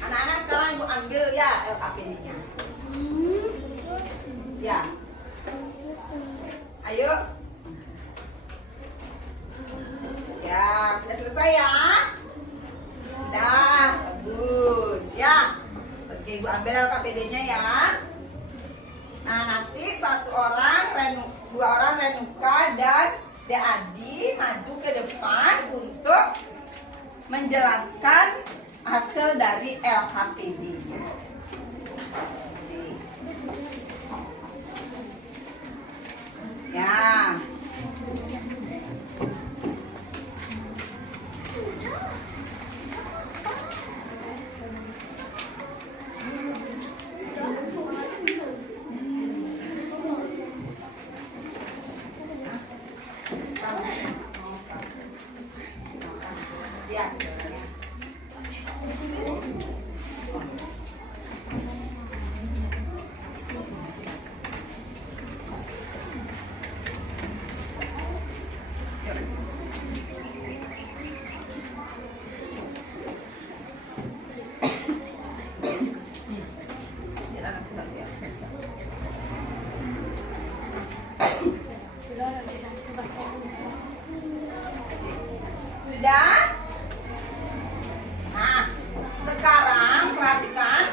Anak-anak sekarang ibu ambil ya LKPD-nya. Ya. Ayo. Ya, sudah selesai ya? Sudah, bagus. Ya. Oke, ibu ambil LKPD-nya ya. Nah, nanti dua orang Renuka dan Adi maju ke depan untuk menjelaskan hasil dari LKPD-nya. Ya. Ya. Sudah? Nah, sekarang perhatikan.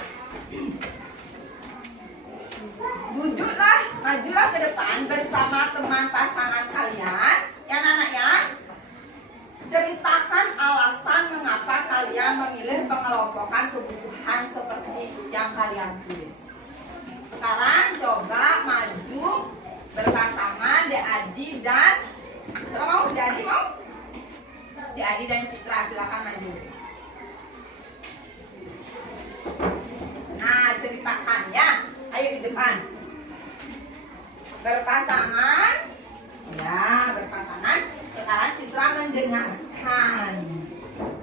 Duduklah, majulah ke depan bersama teman pasangan kalian. Ya anak-anak ya. Ceritakan alasan mengapa kalian memilih pengelompokan kebutuhan seperti yang kalian tulis. Sekarang coba maju berpasangan Adi dan siapa mau? Adi mau? Adi dan Citra, silakan maju. Nah, ceritakan ya. Ayo di depan. Berpasangan. Ya, berpasangan. Sekarang Citra mendengarkan.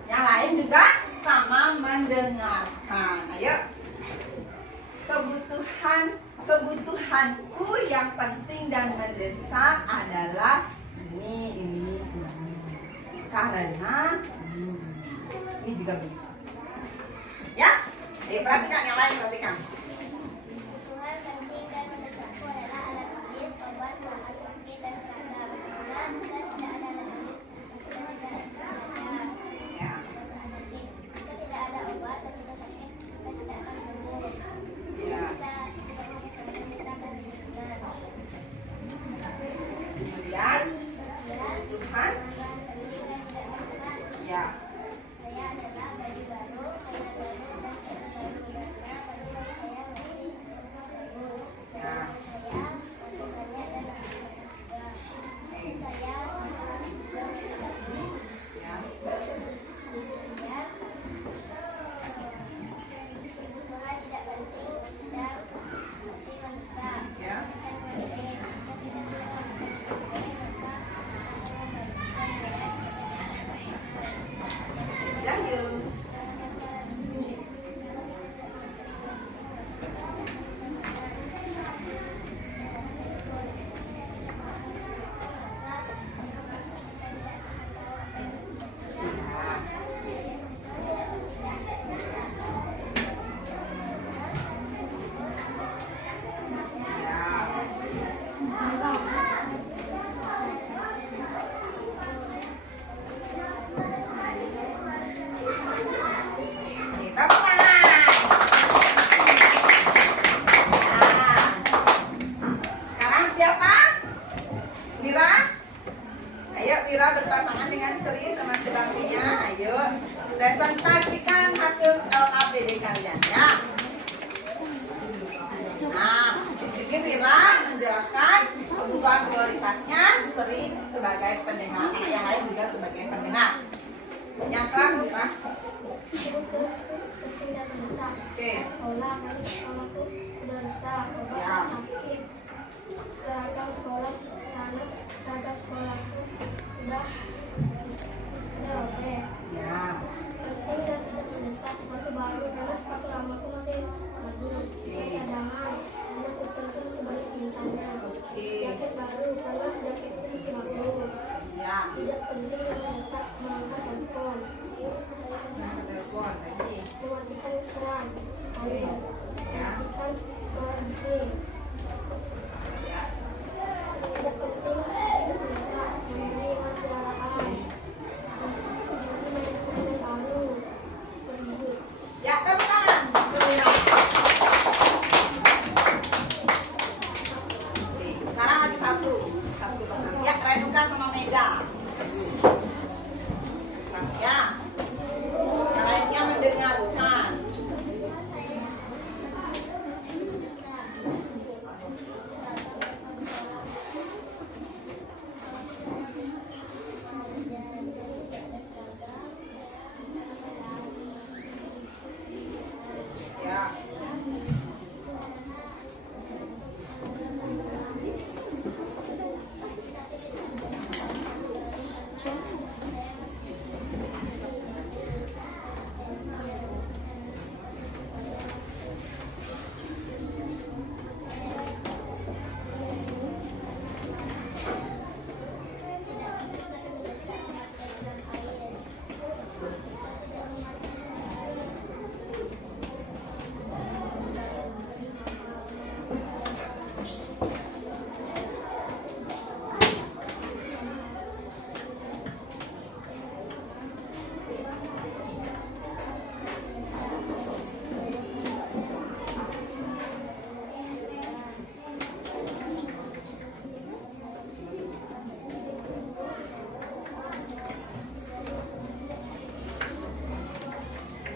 Yang lain juga sama mendengarkan. Ayo. Kebutuhanku yang penting dan mendesak adalah ini. Karena ini juga bisa. Ya, ayo perhatikan yang lain, perhatikan. Kebutuhan penting dan mendesakku adalah alat tulis, obat, bahan, wakil, dan seragam. Karena bukan tidak ada alat tulis, tidak ada seragam. Mungkin Rira menjelaskan kebutuhan prioritasnya sering sebagai pendengar, karena yang lain juga sebagai pendengar. Yang keras Rira. Tidak mendesak. Oke. Sekolah harus sekolahku sudah rusak, Ya. sakit. Seragam sekolah seragam sekolahku sudah robek. Ya. Penting dan tidak mendesak sepatu baru karena sepatu lamaku masih bagus. Cadangan karena kutentu sebanyak bintangnya. Jaket baru karena jaketku masih bagus. Ya. Tidak penting dan mendesak mengangkat telepon. Nah, telepon lagi. Mematikan keran, air, mematikan suara bising. Ya. Tidak penting, tidak bisa membeli kendaraan. Membeli baru, pergi. Ya, tepuk tangan. Oke, sekarang lagi satu pasangan. Ya, Renuka sama Meda. Ya. Yang lainnya mendengarkan. Ya.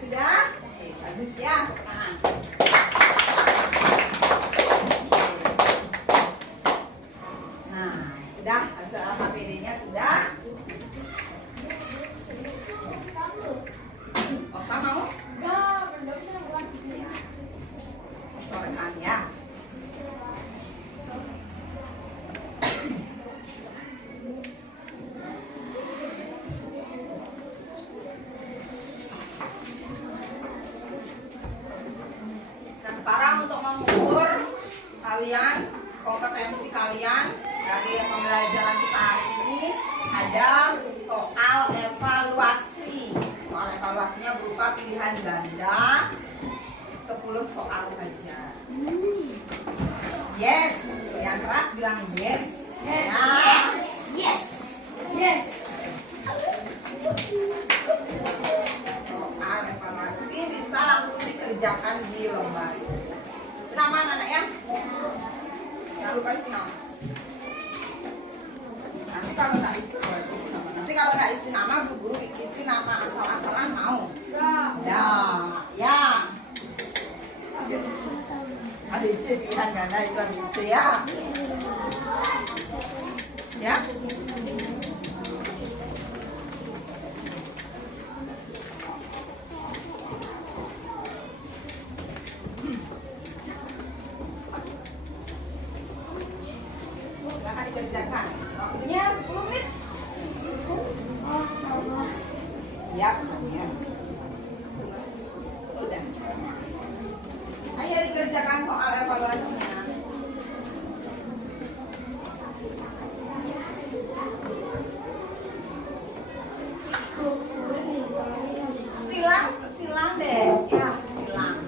Sudah? Oke, bagus ya. Tangan. Nah, sudah hasil APD-nya sudah. Opa mau? Ya. Corekan ya. Nah, sekarang untuk mengukur kalian, kompetensi kalian dari pembelajaran kita hari ini ada soal evaluasi. Soal evaluasinya berupa pilihan ganda 10 soal saja. Yes, yang keras bilang yes. Ya. Yes, yes. Soal evaluasi bisa langsung dikerjakan di lembar. Isi nama anak ya? Jangan lupa isi nama. Nanti kalau nggak isi nama, Bu Guru isi nama asal-asalan mau? Ya, ya. ABC pilihan ganda itu ABC ya. Ya. Silahkan dikerjakan. Waktunya 10 menit. Ya, ya. Udah. Ayo dikerjakan soal evaluasinya. Silang deh. Ya, silang.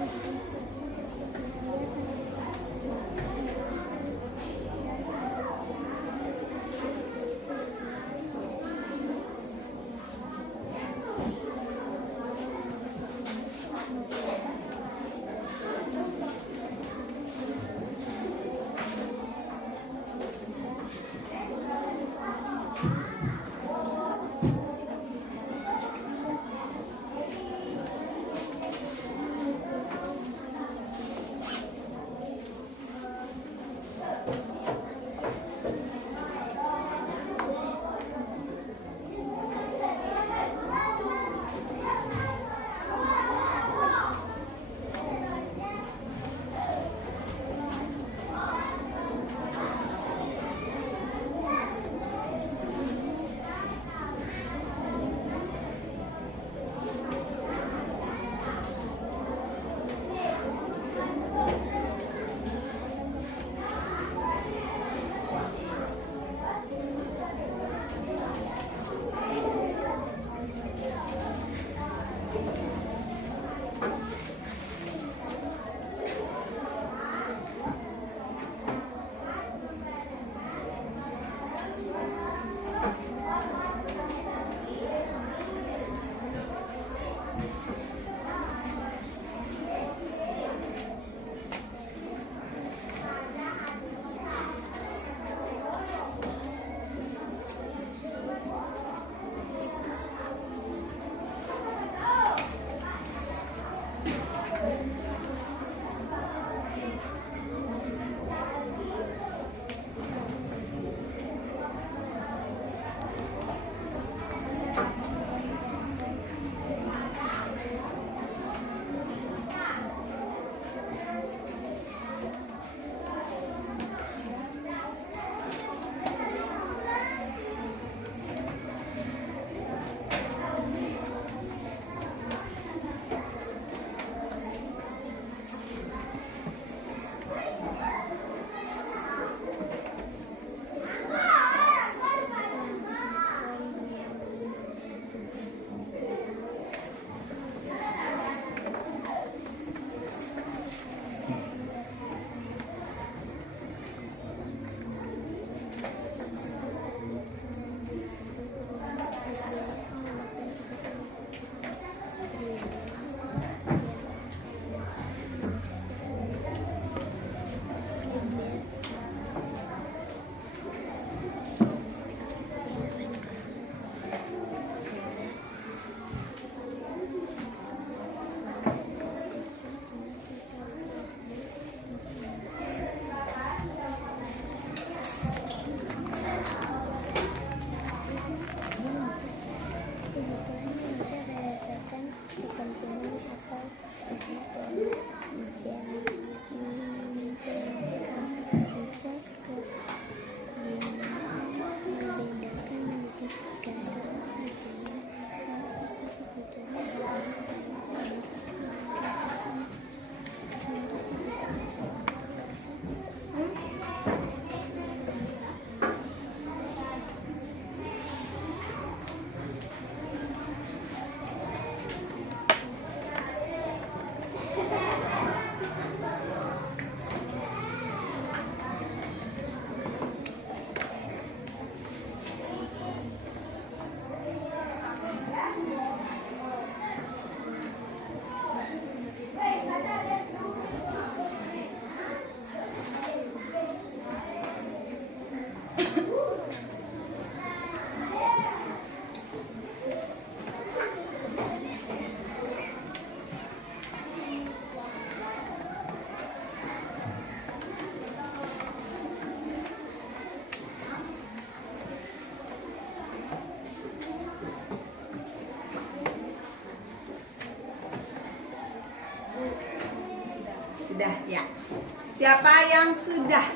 Siapa yang sudah?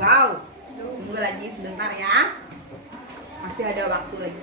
Wow, tunggu lagi sebentar ya. Masih ada waktu lagi.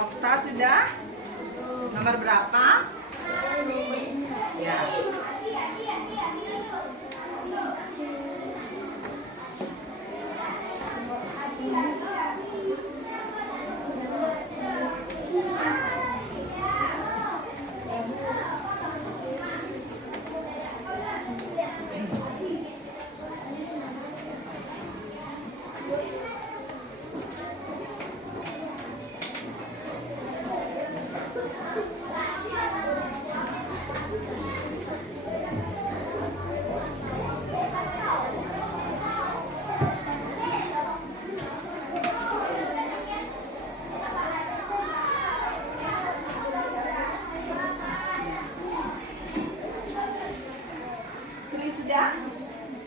Okta sudah? Nomor berapa? Ya. Sudah?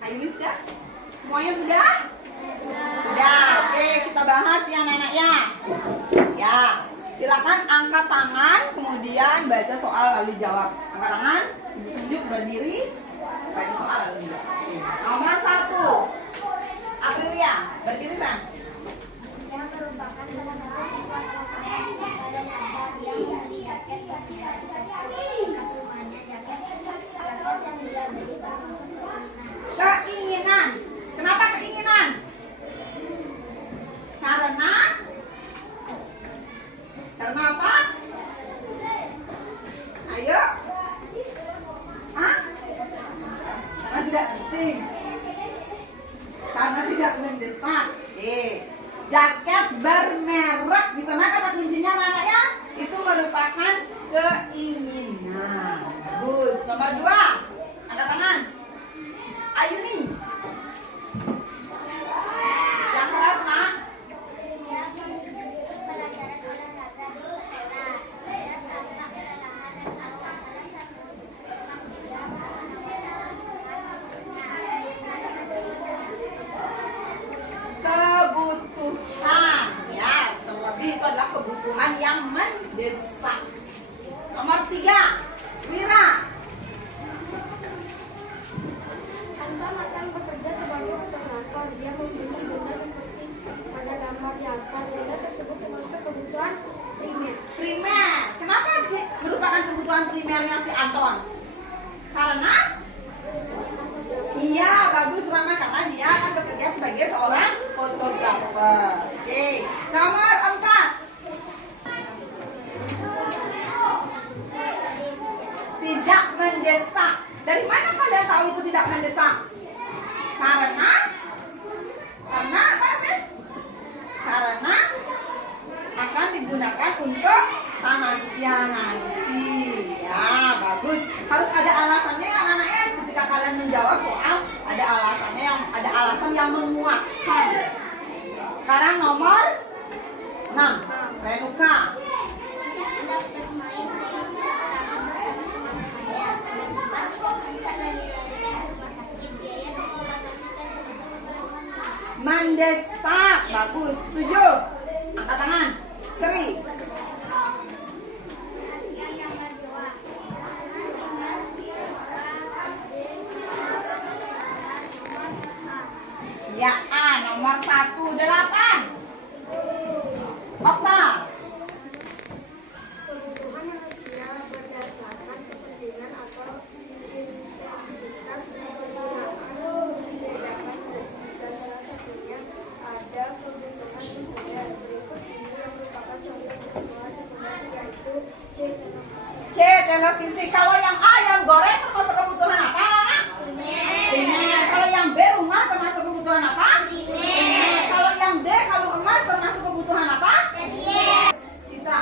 Ayu sudah? Semuanya sudah? Sudah. Oke, kita bahas ya anak-anak ya. Ya, silakan angkat tangan, kemudian baca soal lalu jawab. Angkat tangan, duduk berdiri, baca soal lalu jawab. Oke. Nomor 1, Aprilia, berdiri Sam. Yang merupakan salah satu siswa kelas 1 pada dasar yang dari jaket rumahnya jaket yang dia beli termasuk Keinginan. Kenapa keinginan? Karena apa? Ayo. Hah? Karena tidak penting. Karena tidak mendesak. Jaket bermerek di sana kata kuncinya anak-anak ya. Itu merupakan keinginan. Bagus. Nomor 2. Angkat tangan. Ayu nih. Yang keras nak. Kebutuhan ya, terlebih itu adalah kebutuhan yang mendesak. Nomor 3, Wira. Tanpa akan bekerja sebagai operator, dia membeli benda seperti pada gambar di atas. Benda tersebut termasuk kebutuhan primer. Primer. Kenapa merupakan kebutuhan primernya si Anton? Karena iya, bagus Rama, karena dia akan bekerja sebagai seorang fotografer. Oke, nomor 4. Tidak mendesak. Dari mana kalian tahu itu tidak mendesak? Karena apa nih? Karena akan digunakan untuk tamasya nanti. Ya, bagus. Harus ada alasannya ya anak-anak ya. Ketika kalian menjawab soal, ada alasan yang menguatkan. Sekarang nomor 6, Renuka. Jika sedang bermain di taman bersama teman-temannya, teman-teman bisa nilai rumah sakit biaya pengobatan kita Mendesak, bagus. 7. Angkat tangan. Sri. Ya, nomor 1, 8. Okta. Kebutuhan manusia berdasarkan kepentingan atau intensitas penggunaan dibedakan tiga, salah satunya ada fisik. Kalau yang A, yang goreng termasuk kebutuhan apa, anak? Primer. Kalau yang B, rumah termasuk kebutuhan apa? Primer. Kalau yang D, kalau emas termasuk kebutuhan apa? Citra.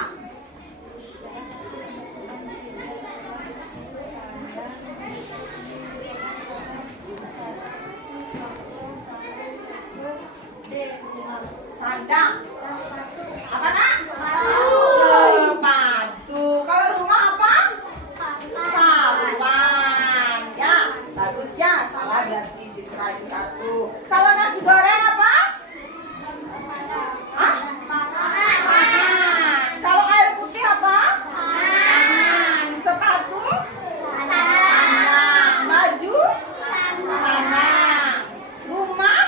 Sandang. Apa, nak? Sepatu. Kalau rumah apa? Papan. Ya, bagus ya. Salah berarti Citra itu satu. Kalau nasi goreng apa? Hah? Papan. Kalau air putih apa? Papan. Sepatu? Sandang. Baju? Sandang. Rumah?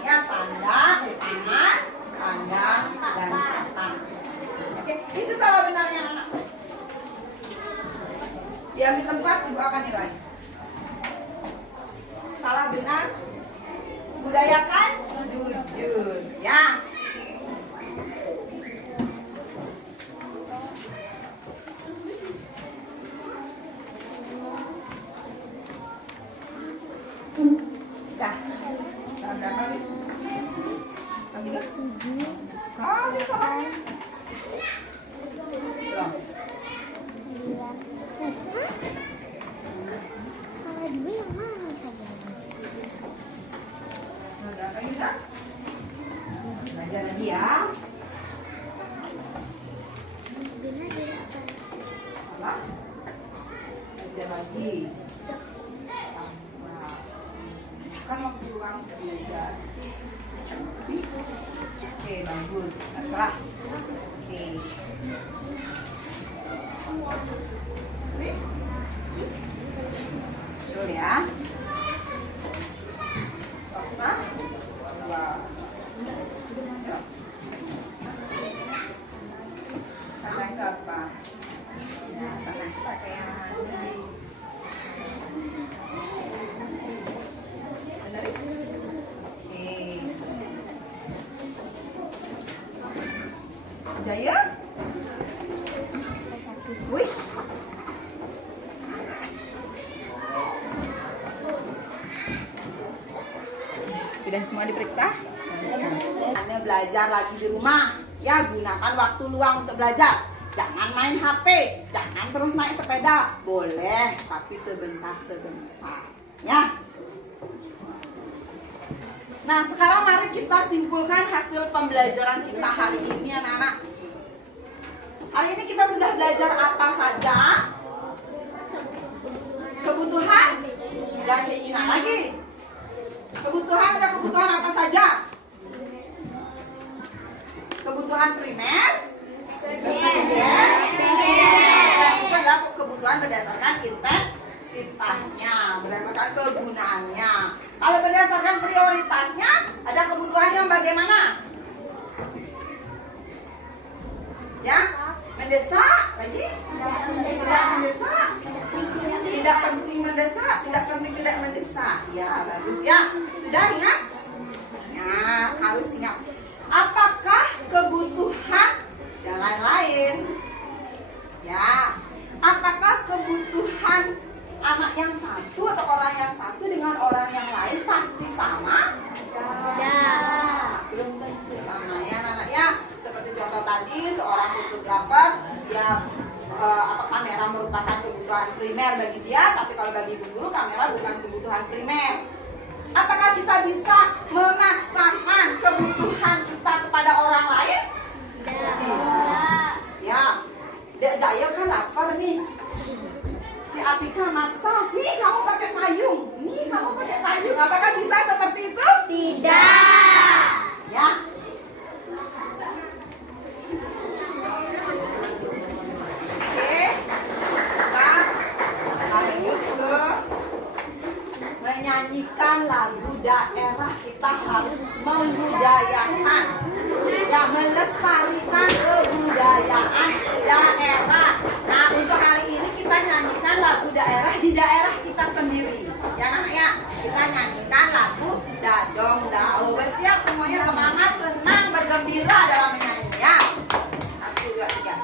Ya, sandang, tangan, sandang, dan papan. Oke, itu salah benarnya anak. Diambil tempat, ibu akan nilai. Salah benar, budayakan jujur, ya. Dah. Berapa? Tiga? Oh, ini salahnya. Belum. Salah dua yang mana saja? Udah, kan bisa? Belajar lagi ya. Benar dia apa? Salah. Belajar lagi. Kan waktu luang belajar. Oke, bagus. Salah. Oke. Betul ya. Fakta. Dua. Yuk. Karena itu apa? Ya, karena itu pakai yang mandi. Benar? Oke. Jaya? Wih. Sudah semua diperiksa? Anda belajar lagi di rumah. Ya, gunakan waktu luang untuk belajar. Jangan main HP, jangan terus naik sepeda. Boleh, tapi sebentar-sebentar. Ya. Nah, sekarang mari kita simpulkan hasil pembelajaran kita hari ini, anak-anak. Hari ini kita sudah belajar apa saja? Kebutuhan dan keinginan lagi. Kebutuhan, ada kebutuhan apa saja? Kebutuhan primer, sekunder, itu adalah kebutuhan berdasarkan intensitasnya, berdasarkan kegunaannya. Kalau berdasarkan prioritasnya, ada kebutuhan yang bagaimana? Ya, mendesak lagi? Tidak mendesak. Tidak penting mendesak, tidak penting tidak mendesak. Ya, bagus ya. Sudah ingat? Ya, harus ingat. Apakah kebutuhan dan lain-lain? Ya, apakah kebutuhan anak yang satu atau orang yang satu dengan orang yang lain pasti sama? Belum tentu sama ya, anak ya. Seperti contoh tadi, seorang fotografer, dia kamera merupakan kebutuhan primer bagi dia, tapi kalau bagi ibu guru kamera bukan kebutuhan primer. Apakah kita bisa memaksakan kebutuhan kita kepada orang lain? Tidak. Ya, Dek Jaya kan lapar nih. Si Atika maksa, nih kamu pakai payung, nih kamu pakai payung. Apakah bisa seperti itu? Tidak. Ya. Oke, kita lanjut ke menyanyikan lagu daerah. Kita harus membudayakan, ya, melestarikan kebudayaan daerah. Nah, untuk hari ini kita nyanyikan lagu daerah di daerah kita sendiri. Ya, anak ya, kita nyanyikan lagu Dadong Dao. Bersiap semuanya, semangat, senang, bergembira dalam menyanyi ya. 1, 2, 3.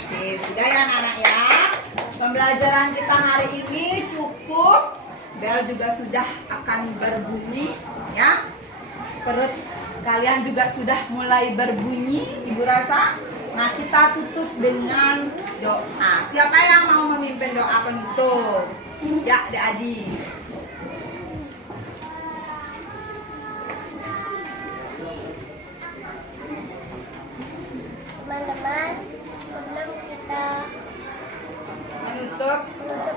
Oke, sudah ya anak-anak ya. Pembelajaran kita hari ini cukup. Bel juga sudah akan berbunyi ya. Perut kalian juga sudah mulai berbunyi, Ibu rasa. Nah, kita tutup dengan doa. Siapa yang mau memimpin doa penutup? Ya, adik-adik. Teman-teman, sebelum kita Menutup.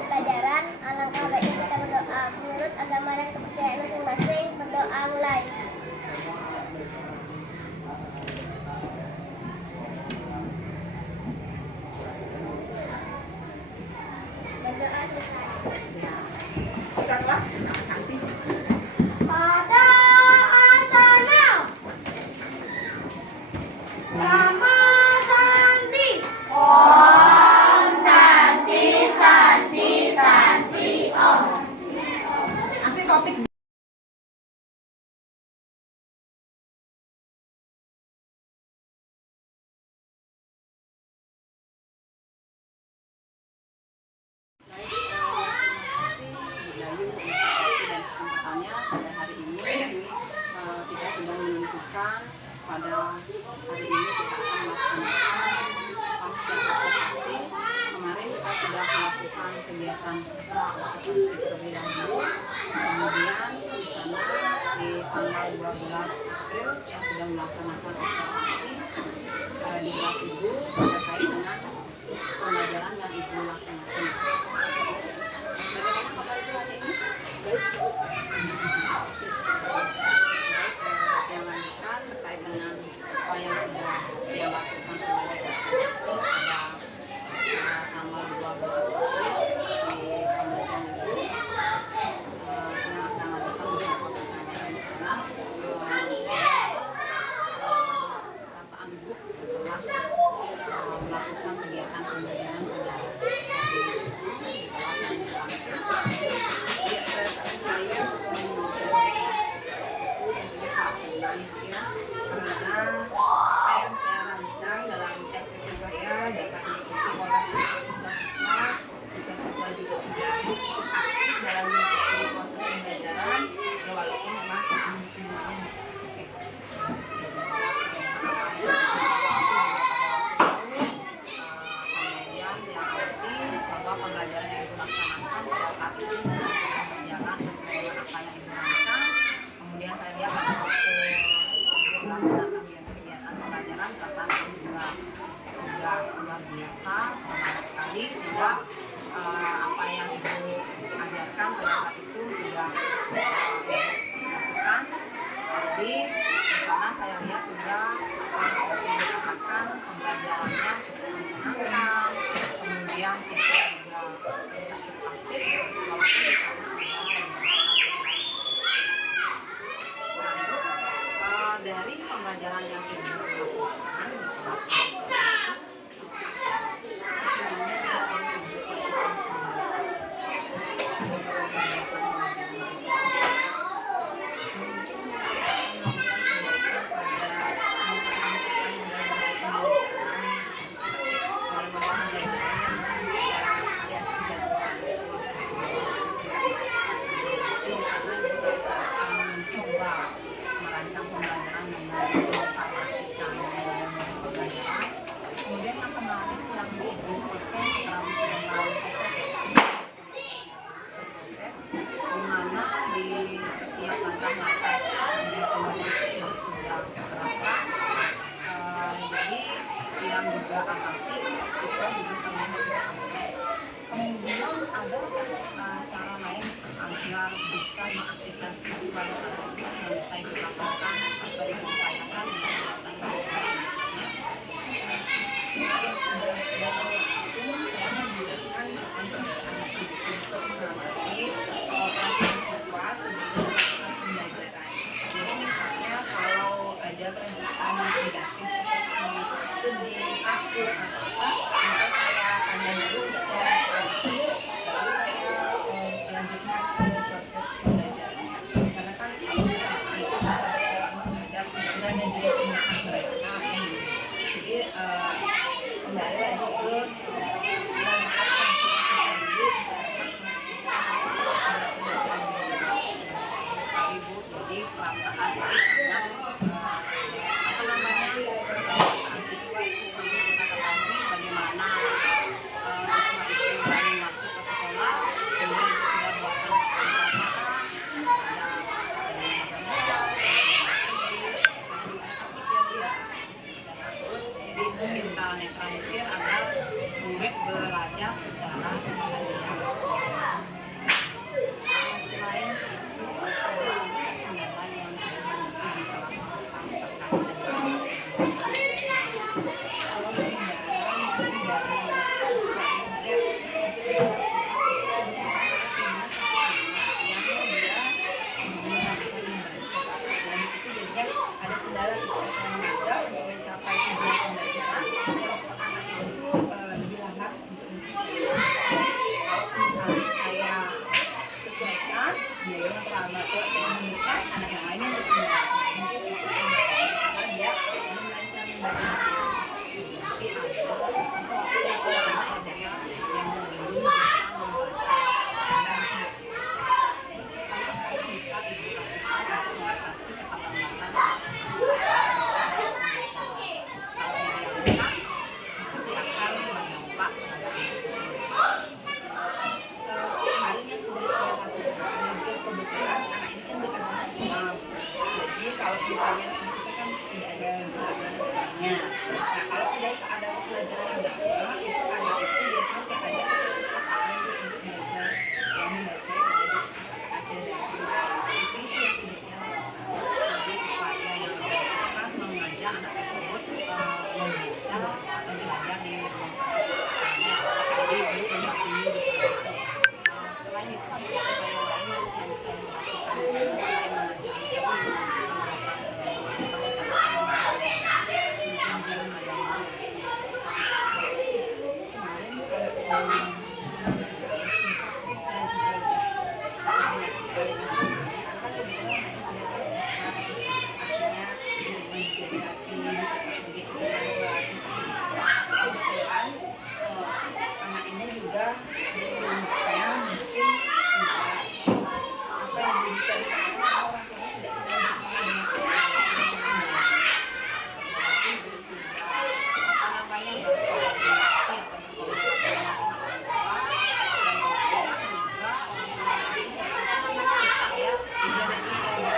pelajaran, alangkah baiknya kita berdoa. Menurut agama dan kepercayaan masing-masing, berdoa mulai. Berdoa selesai. Kita kelas Nama Santi. Pada asana Nama Santi. Om Santi Santi Santi Om. Nanti topik Terima kasih Bu Dayu untuk waktu dan kesempatannya pada hari ini. Kita sudah menentukan pada hari ini kita akan melaksanakan pasca observasi. Kemarin kita sudah melakukan kegiatan observasi terlebih dahulu. Kemudian di sana di tanggal 12 April yang sudah melaksanakan observasi di kelas Ibu terkait dengan pembelajaran yang Ibu laksanakan. Bagaimana kabar Ibu hari ini? Baik. Yang lanjutkan terkait dengan apa yang sudah dia lakukan sebagai observasi pada tanggal 12 April di pembelajaran Ibu. Yang akan lanjutkan beberapa pertanyaan di sana. Perasaan Ibu setelah melakukan kegiatan pembelajaran pada kelas yang pertama. Ya, perasaan saya karena apa yang saya rancang dalam RPP saya dapat diikuti oleh siswa-siswa juga sudah cukup aktif dalam mengikuti proses pembelajaran ya, walaupun memang semuanya pembelajaran yang Ibu laksanakan pada saat itu sudah berjalan sesuai dengan apa yang Ibu lakukan. Kemudian saya lihat pada waktu Ibu melaksanakan kegiatan pembelajaran, perasaan Ibu juga sudah luar biasa, semangat sekali, sehingga apa yang Ibu ajarkan pada saat itu sudah dilakukan. Jadi di sana saya lihat juga seperti Ibu katakan, pembelajarannya cukup menyenangkan. Kemudian siswa juga tidak cukup aktif, walaupun di sana ada dari pembelajaran yang Ibu lakukan di kelas merancang pembelajaran dengan memvariasikan pembelajaran. Kemudian yang kemarin yang Ibu pakai melalui proses di mana di setiap langkah-langkah pembelajaran itu sudah berapa. Jadi yang juga amati siswa juga terlihat. Kemudian ada cara lain agar bisa mengaktifkan siswa di sana yang bisa Ibu lakukan atau Ibu upayakan saya menggunakan anak-anak untuk mengamati operasi siswa sebelum melakukan pembelajaran. Jadi misalnya kalau ada perasaan negatif seperti sedih, takut atau apa, maka saya tanya dulu untuk saya refleksi, lalu saya lanjutkan ke proses pembelajarannya. Karena kan kalau perasaan itu bisa berpengaruh terhadap pikiran dan juga tindakan mereka. Jadi kembali lagi ke Ibu, jadi perasaan itu sangat apa namanya perasaan siswa itu perlu kita ketahui bagaimana siswa itu baru masuk ke sekolah kemudian itu sudah buatkan perasaan, ada perasaan yang berbeda, sedih, sedih ada takut ya Bu ya, ada takut. Jadi itu kita netralisir agar murid belajar secara berhadiah. Selain itu ada lagi kendala yang menghadapi di kelas 4 terkait dengan kalau pembelajaran dari siswa ini yang dia bisa membaca. Nah di situ jadinya ada kendala ketika saya mengajar untuk mencapai tujuan pembelajaran. Kelompok anak itu lebih lambat untuk mencapai. Kalau misalnya saya sesuaikan biayanya terlambat, kalau saya menekan anak yang lainnya berkendara. Mungkin itu karena dia melancar membaca. nanti ada satu orang saja yang belum bisa membaca dan baca. Terus upaya-upaya bisa Ibu lakukan untuk mengatasi keterlambatan anak tersebut bisa membaca. Kalau didiamkan nanti akan berdampak pada anak tersebut. Kemarin yang sudah saya lakukan ada kebetulan anak ini kan beragama Islam. Jadi kalau misalnya di sini kita kan tidak ada agama Islamnya. Nah kalau tidak ada pelajaran agama itu anak itu biasanya saya ajak ke perpustakaan untuk belajar yang membaca yang ada di hasil dari itu sih yang sudah saya lakukan. Jadi upaya yang dilakukan mengajak anak tersebut membaca atau belajar di ruang perpustakaannya. Jadi Ibu tidak dulu di sana. Selain itu ada upaya lain yang bisa dilakukan di sana selain mengajak anak tersebut perpustakaan menjunjung agama. Kemarin kalau saya juga banyak sekali kan kebetulan anaknya sudah artinya hubungan juga gratis juga kebetulan anak ini juga umurnya mungkin tidak apa yang bisa dikatakan orang tua tidak tinggal bersama dengan orang. Berarti Ibu sudah apa namanya berkoordinasi atau berkomunikasi dengan orang tua dan kemudian juga orang tua itu apa namanya bisa ya jadi itu saya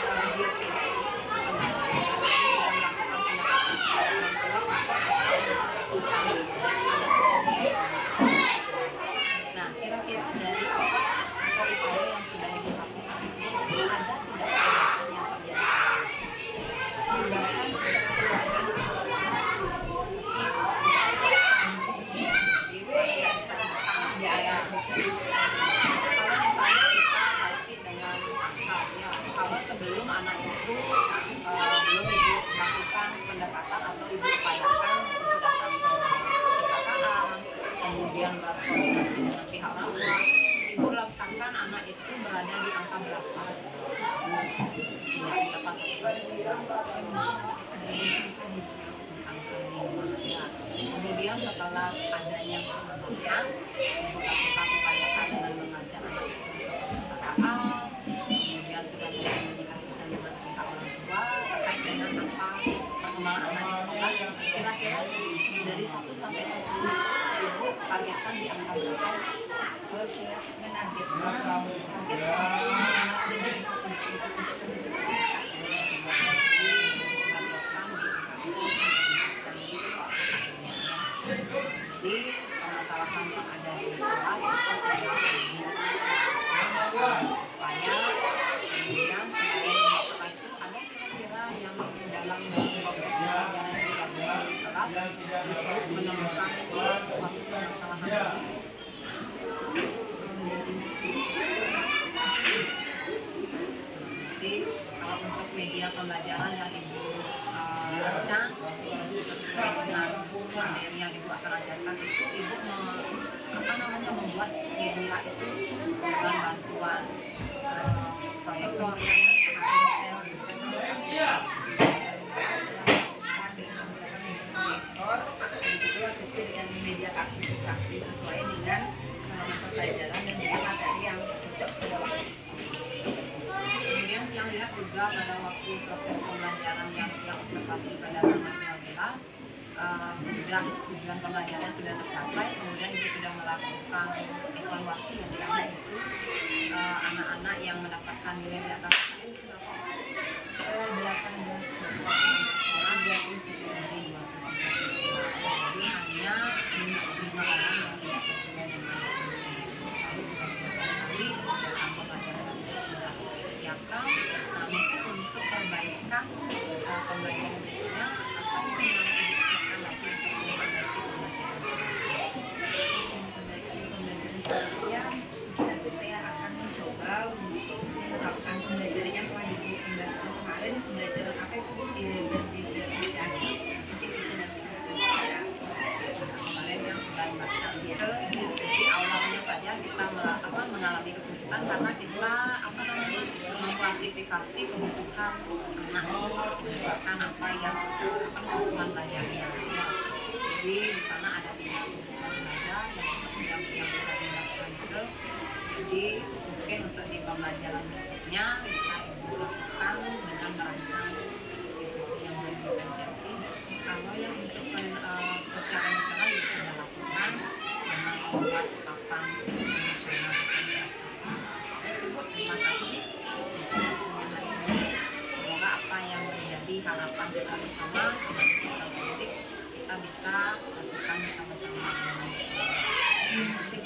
dalam video sudah melakukan pendekatan kepada orang tua nah kira-kira dari upaya yang sudah Ibu lakukan tersebut ada tidak hambatan yang terjadi? Bahkan secara keluarga Jadi Ibu tidak bisa instan ya ya. Kalau misalnya kita kasih dengan angka ya, kalau sebelum anak itu belum Ibu lakukan pendekatan atau Ibu upayakan untuk datang ke perpustakaan, kemudian berkoordinasi dengan pihak orang tua, Ibu letakkan anak itu berada di angka berapa? Ya, berapa 1 sampai 9? Angka 5 ya. Kemudian setelah adanya perkembangan, Ibu lakukan upayakan dengan mengajak anak itu ke perpustakaan, kemudian sudah dikomunikasikan dengan pihak orang tua terkait dengan apa perkembangan anak di sekolah. Kira-kira dari 1 sampai 10 Ibu targetkan di angka berapa? kalau saya menargetkan target anak ada di angka 7 untuk penduduk sekitar. Jadi permasalahan yang ada di kelas itu sudah upaya. Kemudian setelah itu ada kira-kira yang dalam proses pelajaran yang dilakukan di kelas Ibu menemukan suatu permasalahan. Jadi kalau untuk media pembelajaran yang Ibu rancang sesuai dengan materi yang Ibu akan ajarkan itu Ibu membuat media itu dengan bantuan proyektor Proyektor sudah tujuan pembelajaran sudah tercapai, kemudian Ibu sudah melakukan evaluasi yang dimana itu anak-anak yang mendapatkan nilai di atas UKM itu berapa? 18 orang dari 23 siswa. Jadi hanya 5 orang yang tidak sesuai dengan biasa sekali dalam pembelajaran yang kita sudah siapkan. Nah, mungkin untuk perbaikan pembelajaran berikutnya apa yang harus disiapkan lagi untuk memperbaiki pembelajaran selanjutnya nanti saya akan mencoba untuk menerapkan pembelajaran yang telah Ibu jelaskan kemarin. Pembelajaran apa itu berdiferensiasi, mungkin bisa nanti akan kemarin yang sudah dibahas itu. Jadi awalnya saja kita mengalami kesulitan karena kita mengklasifikasi kebutuhan anak berdasarkan apa yang kebutuhan belajarnya. Jadi di sana ada 3 kebutuhan belajar dan seperti yang kita jelaskan itu. Jadi mungkin untuk di pembelajaran berikutnya bisa Ibu lakukan dengan merancang yang berdiferensiasi. Kalau yang untuk sosial emosional yang sudah lakukan dengan membuat papan emosional berdasarkan. Terima kasih untuk waktunya hari ini. Semoga apa yang menjadi harapan kita bersama sebagai sikap politik kita bisa lakukan bersama-sama dengan terima kasih.